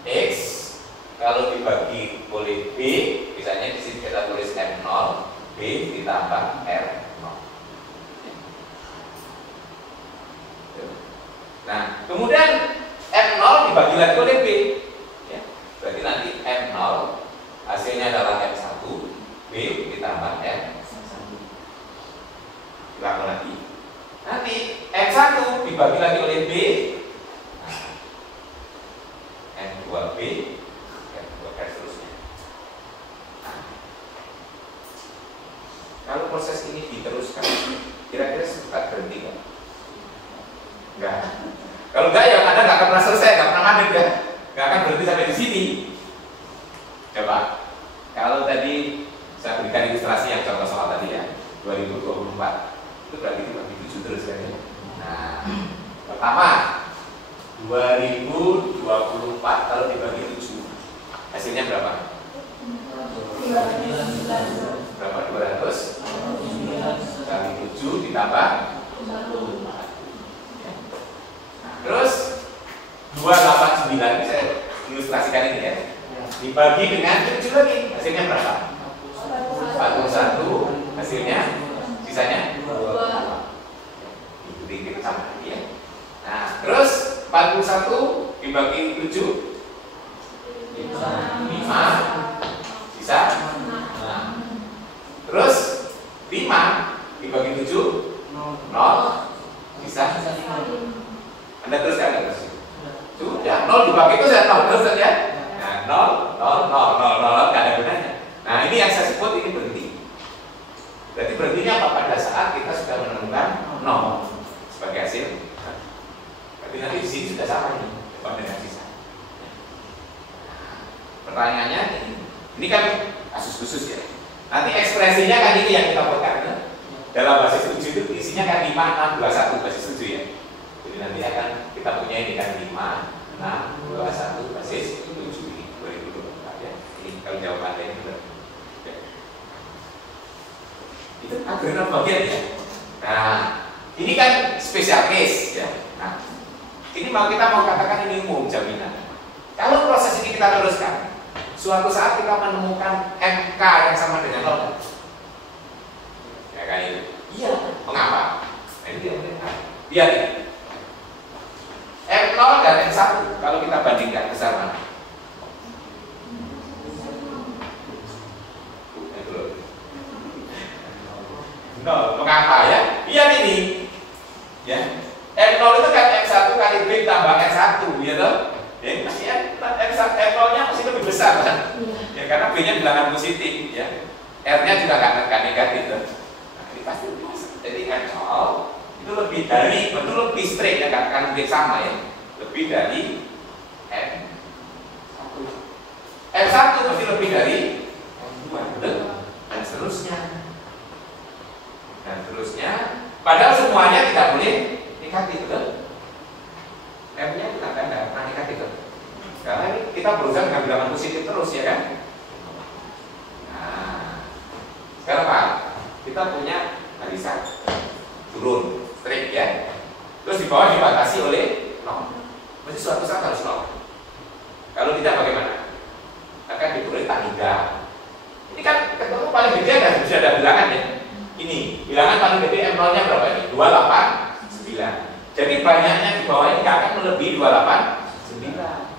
X kalau dibagi oleh B, misalnya di sini kita tulis M0 B ditambah R0. Nah, kemudian M0 dibagi lagi oleh B. Ya, berarti nanti M0 hasilnya adalah M1 B ditambah M1. Ulang lagi. Nanti M1 dibagi lagi Kalau enggak ya Anda nggak akan pernah selesai, nggak pernah mandek ya, nggak akan berhenti sampai di sini. Coba, kalau tadi saya berikan ilustrasi yang contoh soal tadi ya, 2024 itu berarti dibagi 7 terus kan ya. Nah, pertama 2024 kalau dibagi 7 hasilnya berapa? Berapa? 200 kali 7 ditambah. Terus 289 saya ilustrasikan ini ya, dibagi dengan 7 lagi hasilnya berapa? 41 hasilnya sisanya 2. Itu sama ya. Nah, terus 41 dibagi 7 5 sisa. Nah, terus 5 dibagi 7 0 sisa. Anda teruskan nggak terus? Sudah, 0 dibagi itu saya 0 terus saja. Nah, 0 0 0 0 0 nggak ada gunanya. Nah, ini yang saya sebut ini berhenti. Berarti berhentinya apa? Pada saat kita sudah menemukan 0 sebagai hasil. Tapi nanti di sini sudah sama nih, depan dengan sisa. Pertanyaannya, ini kan kasus khusus ya. Nanti ekspresinya kan ini yang kita buatkan ya? Dalam basis 7 itu isinya kan 5, 6, 2, 1 basis 7 ya. Jadi nanti akan kita punya ini kan 5, 6, 2, 1 basis 7 ini 2024 ya. Ini kalau jawabannya ini benar. Ya. Itu agregat bagian ya. Nah, ini kan special case ya. Nah, ini kita mau katakan ini umum jaminan. Kalau proses ini kita teruskan, suatu saat kita menemukan MK yang sama dengan 0. Ya kan itu. Iya. Mengapa? Nah, ini dia menentukan. Lihat ini. M0 dan M1 kalau kita bandingkan besar mana? Nol. Mengapa ya? Lihat ini. Ya. M0 itu kan M1 kali B tambah M1, ya toh? Ya, masih M0-nya masih lebih besar kan? Ya, karena B-nya bilangan positif ya. R-nya juga nggak negatif tuh. Nah, ini pasti jadi M0 itu lebih dari, betul lebih straight ya kan B sama ya. Lebih dari M1. M1 pasti lebih dari M2 dan seterusnya. Dan seterusnya, padahal semuanya tidak boleh negatif betul. M-nya bukan tanda negatif betul. Karena ini kita berusaha dengan bilangan positif terus ya kan. Nah, sekarang Pak, kita punya barisan turun straight ya. Terus di bawah dibatasi oleh 0. Mesti suatu saat harus 0. Kalau tidak bagaimana? Akan diperoleh tangga. Ini kan ketemu paling gede kan sudah ada bilangan ya. Ini bilangan paling gede M0-nya berapa ini? 289. Jadi banyaknya di bawah ini nggak akan melebihi 289.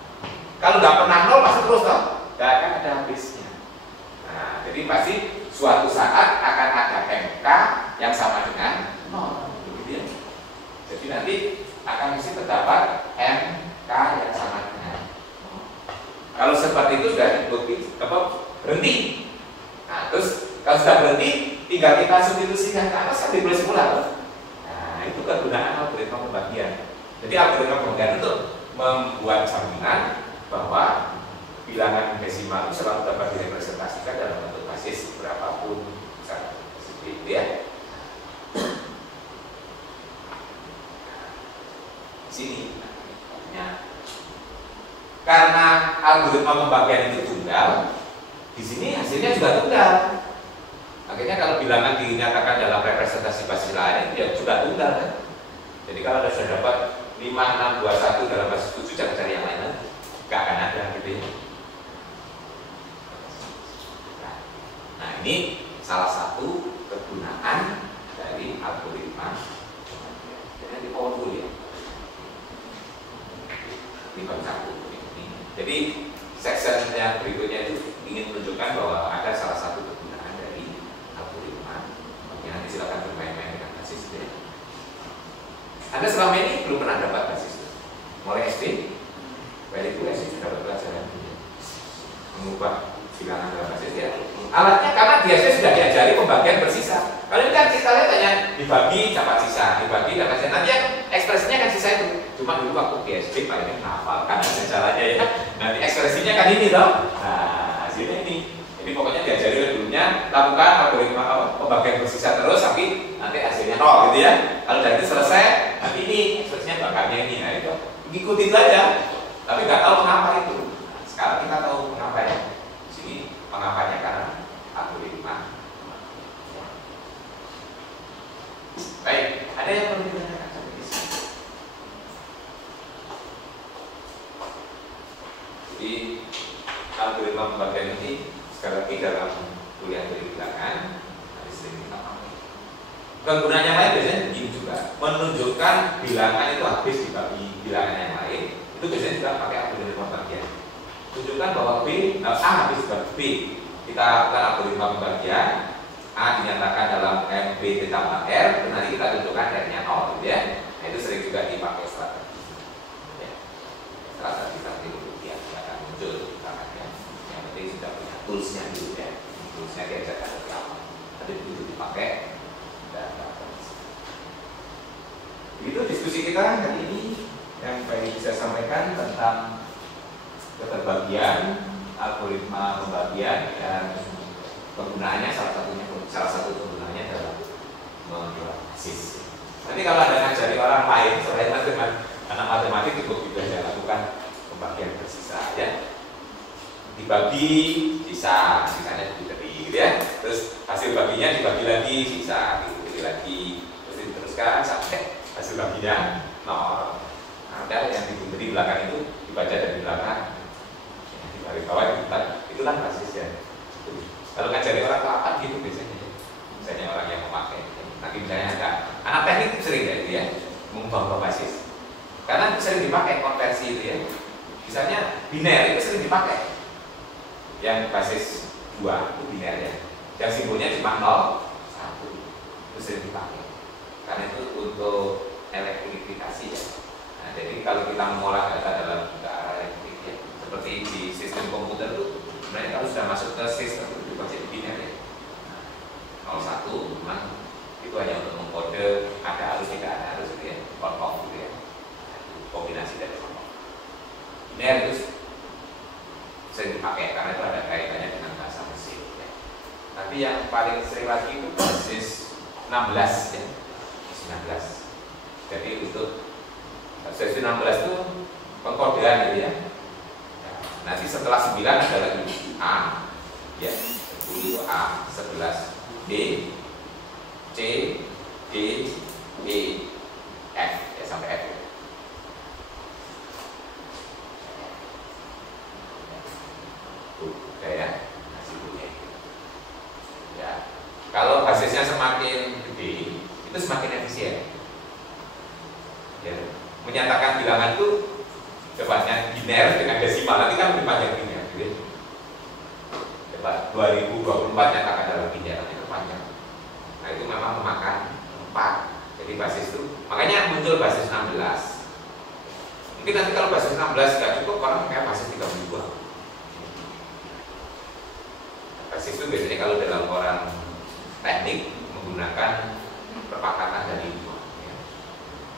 Kalau nggak pernah 0 pasti terus toh, nggak akan ada habisnya. Nah, jadi pasti suatu saat akan ada MK yang sama dengan 0, begitu ya. Jadi nanti akan mesti terdapat MK yang sama dengan 0. Kalau seperti itu sudah berhenti. Nah, terus kalau sudah berhenti, tinggal kita substitusikan ke atas kan ditulis pula. Nah, itu kegunaan algoritma pembagian. Jadi algoritma pembagian itu membuat jaminan bahwa bilangan desimal itu selalu dapat direpresentasikan dalam bentuk basis berapapun seperti itu ya. Sini, karena algoritma pembagian itu tunggal, di sini hasilnya juga tunggal. Akhirnya kalau bilangan dinyatakan dalam representasi basis lain, ya juga tunggal kan. Jadi kalau Anda sudah dapat 5, 6, 2, 1 dalam basis 7, jangan cari yang lain lagi. Gak akan ada gitu ya. Nah, ini salah satu kegunaan dari algoritma. Jadi powerful ya. Ini bab 1 ini. Jadi section yang berikutnya itu ingin menunjukkan bahwa ada salah satu kegunaan dari algoritma. Oke, nanti silakan bermain-main dengan basis itu. Anda selama ini belum pernah dapat basis mulai SD. Baik itu SD sudah dapat pelajaran mengubah bilangan dalam basis ya. Alatnya karena biasanya sudah diajari pembagian bersisa. Kalau ini kan kita lihat hanya dibagi dapat sisa, dibagi dapat sisa. Nanti yang ekspresinya kan sisa itu. Cuma dulu waktu PSD paling menghafalkan aja caranya ya. Nanti ekspresinya kan ini toh. Nah, hasilnya ini. Jadi pokoknya diajari dulunya lakukan algoritma pembagian bersisa terus tapi nanti hasilnya 0 gitu ya. Kalau dari itu selesai, nanti ini ekspresinya bakalnya ini. Nah itu ikutin saja. Tapi nggak tahu kenapa itu. Nah, sekarang kita tahu kenapa ya. Di sini mengapanya karena algoritma. Baik, ada yang perlu ditanyakan? Jadi algoritma pembagian ini sekali lagi dalam kuliah dari bilangan nanti sering kita pakai. Kegunaannya lain biasanya begini juga, menunjukkan bilangan itu habis dibagi bilangan yang lain. Itu biasanya juga pakai algoritma pembagian. Tunjukkan bahwa A habis dibagi B. Kita lakukan algoritma pembagian. A dinyatakan dalam M, B ditambah R. Nanti kita tunjukkan R-nya 0 gitu ya. Nah, itu sering juga dipakai strategi. Ya. Strategi ya akan muncul bilangannya. Yang penting sudah punya toolsnya dulu ya. Toolsnya diajarkan seperti apa. Nanti itu dipakai dan begitu diskusi kita hari ini yang saya bisa sampaikan tentang keterbagian, algoritma pembagian dan penggunaannya salah satu penggunaannya adalah membuat basis. Nanti kalau ada ngajari orang lain selain anak matematik cukup juga saya lakukan pembagian bersisa ya. Dibagi sisa, sisanya dibagi gitu ya. Terus hasil baginya dibagi lagi sisa, dibagi lagi terus diteruskan sampai hasil baginya 0. Nah, ada yang di belakang itu dibaca dari belakang. Di baris bawah itulah basisnya. Kalau ngajari orang apa gitu biasanya orang yang memakai. Nanti misalnya ada anak teknik sering ya itu ya mengubah basis. Karena sering dipakai konversi itu ya. Misalnya biner itu sering dipakai. Yang basis 2 itu biner ya. Yang simbolnya cuma 0, 1 itu sering dipakai. Karena itu untuk elektrifikasi ya. Nah, jadi kalau kita mengolah data dalam arah elektrik ya, seperti di sistem komputer itu sebenarnya kalau sudah masuk ke sistem itu pasti biner ya. 01 memang itu hanya untuk mengkode ada arus tidak ada arus gitu ya, on off gitu ya. Kombinasi dari on off. Biner itu sering dipakai karena itu ada kaitannya dengan bahasa mesin ya. Tapi yang paling sering lagi itu basis 16 ya. 19. Jadi untuk basis 16 itu pengkodean gitu ya. Nanti setelah 9 ada lagi A ya, 10 A, 11 B, C, D, E, F ya sampai F. Udah ya, hasilnya. Ya. Kalau basisnya semakin gede, itu semakin efisien. Ya. Menyatakan bilangan itu depannya biner dengan desimal nanti kan lebih panjang biner gitu. Coba 2024 nyatakan dalam biner itu panjang. Nah itu memang memakan 4. Jadi basis itu makanya muncul basis 16. Mungkin nanti kalau basis 16 nggak cukup orang kayak basis 32. Basis itu biasanya kalau dalam orang teknik menggunakan perpakatan dari 2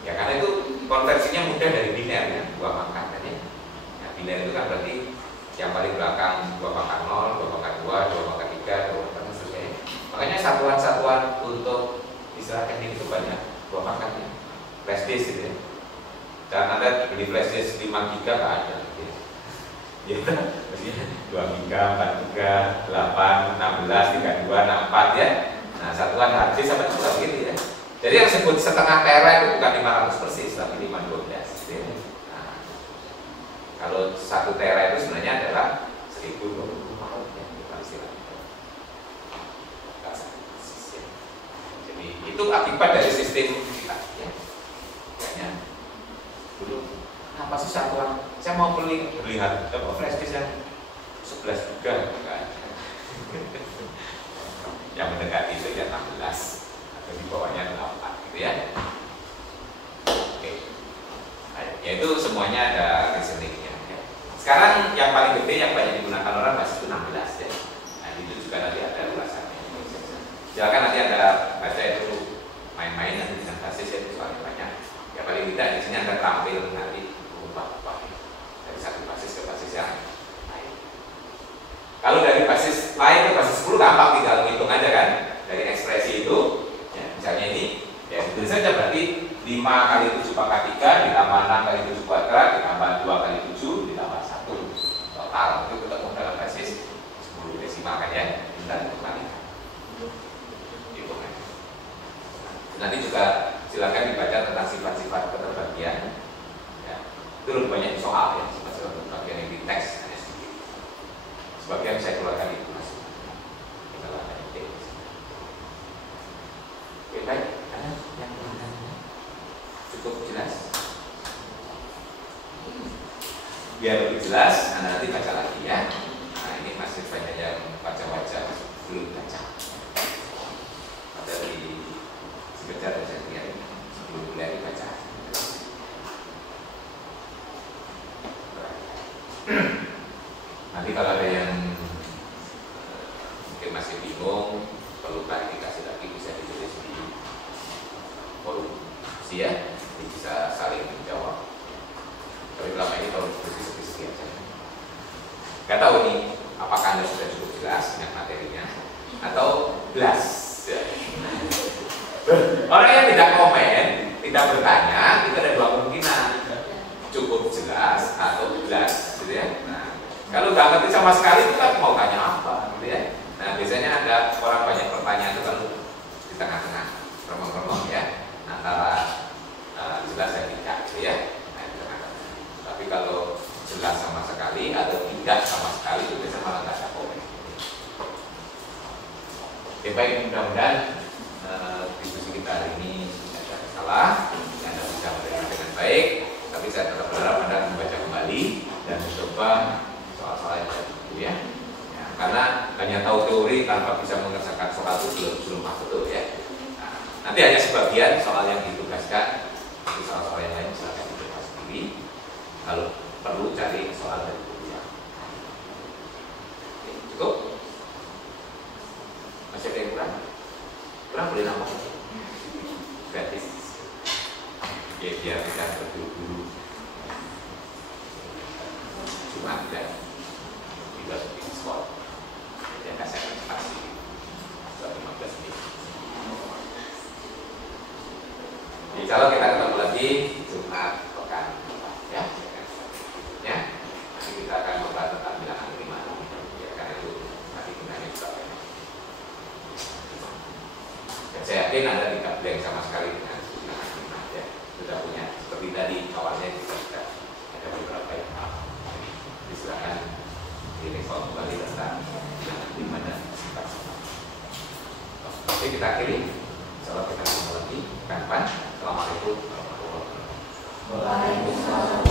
ya karena itu konversinya mudah dari biner ya, 2 pangkat ya. Nah, biner itu kan berarti yang paling belakang 2 pangkat 0, 2 pangkat 2, 2 pangkat 3, 2 pangkat seterusnya. Makanya satuan-satuan untuk istilah teknik itu banyak 2 pangkatnya. Flash disk gitu ya. Dan Anda beli flash disk 5 GB nggak ada gitu ya. Ya maksudnya 2 GB, 4 GB, 8, 16, 32, 64 ya. Nah, satuan hard disk sampai juga begitu ya. Jadi yang disebut setengah tera itu bukan 500 persis, tapi 512 gitu ya. Nah, kalau 1 tera itu sebenarnya adalah 1024 ya, bukan istilahnya. Jadi itu akibat dari sistem kita ya. Kayaknya dulu apa sih satuan? Saya mau beli flash disk yang 11 GB kan. Yang mendekati itu ya 16. Di bawahnya 8 gitu ya. Oke. Nah, yaitu semuanya ada reasoningnya ya. Sekarang yang paling gede yang banyak digunakan orang basis itu 16 ya. Nah itu juga nanti ada ulasannya. Silakan nanti ada baca itu main-main nanti dengan basis ya, soalnya banyak. Ya paling tidak di sini Anda terampil nanti mengubah dari satu basis ke basis yang lain. Kalau dari basis lain ke basis 10 gampang, tinggal menghitung aja kan. Dari ekspresi itu, ya, misalnya ini, ya itu saja berarti 5 kali 7 pangkat 3 ditambah 6 kali 7 kuadrat ditambah 2 kali 7 ditambah 1 total itu ketemu dalam basis 10 desimal kan ya, dan kembalikan. Nanti juga silakan dibaca tentang sifat-sifat keterbagian. Ya, itu lebih banyak di soal ya, sifat-sifat keterbagian yang di teks hanya sedikit. Sebagian saya keluarkan itu mas. Oke baik, ada yang cukup jelas. Biar lebih jelas, Anda nanti baca lagi ya. Nah ini masih banyak yang baca-baca belum baca. Ada di sekedar saya lihat sebelum mulai dibaca. Nanti kalau ada yang mungkin masih bingung, perlu klarifikasi lagi bisa ditulis di forum ya, bisa saling menjawab. Tapi selama ini kalau diskusi aja. Gak tahu nih apakah Anda sudah cukup jelas dengan materinya atau belas. Orang yang tidak komen, tidak bertanya, itu ada dua kemungkinan, cukup jelas atau belas, gitu ya. Nah, kalau nggak ngerti sama sekali, kita mau tanya apa, gitu ya. Nah, biasanya ada orang banyak pertanyaan itu kalau di tengah-tengah, remong-remong ya, antara jelas dan tidak, gitu ya. Nah, di tengah-tengah. Tapi kalau jelas sama sekali atau tidak sama sekali, itu biasanya malah nggak ada komen. Oke, baik, mudah-mudahan diskusi kita hari ini tidak ada salah, Anda bisa menerima dengan baik, tapi saya tetap berharap Anda membaca kembali dan mencoba soal-soal yang ada itu ya. Ya, karena hanya tahu teori tanpa bisa mengerjakan soal itu belum betul ya. Nah, nanti hanya sebagian soal yang ditugaskan, tapi soal-soal yang lain silakan dicoba sendiri. Kalau perlu cari soal dari buku yang cukup. Masih ada yang kurang? Kurang boleh nambah gratis ya, biar kita berburu-buru cuma tidak seperti diskon yang kasih pasti 15 menit. Insya Allah kita ketemu lagi Jumat pekan depan ya. Ya, nanti kita akan membahas tentang bilangan prima ya, karena itu nanti gunanya juga banyak. Dan saya yakin Anda tidak blank sama sekali dengan bilangan prima ya. Sudah punya seperti tadi awalnya juga sudah ada beberapa yang hal. Jadi silakan direkod kembali tentang bilangan prima dan sifat. Oke, kita akhiri. Insyaallah kita ketemu lagi pekan depan. Assalamualaikum warahmatullahi wabarakatuh.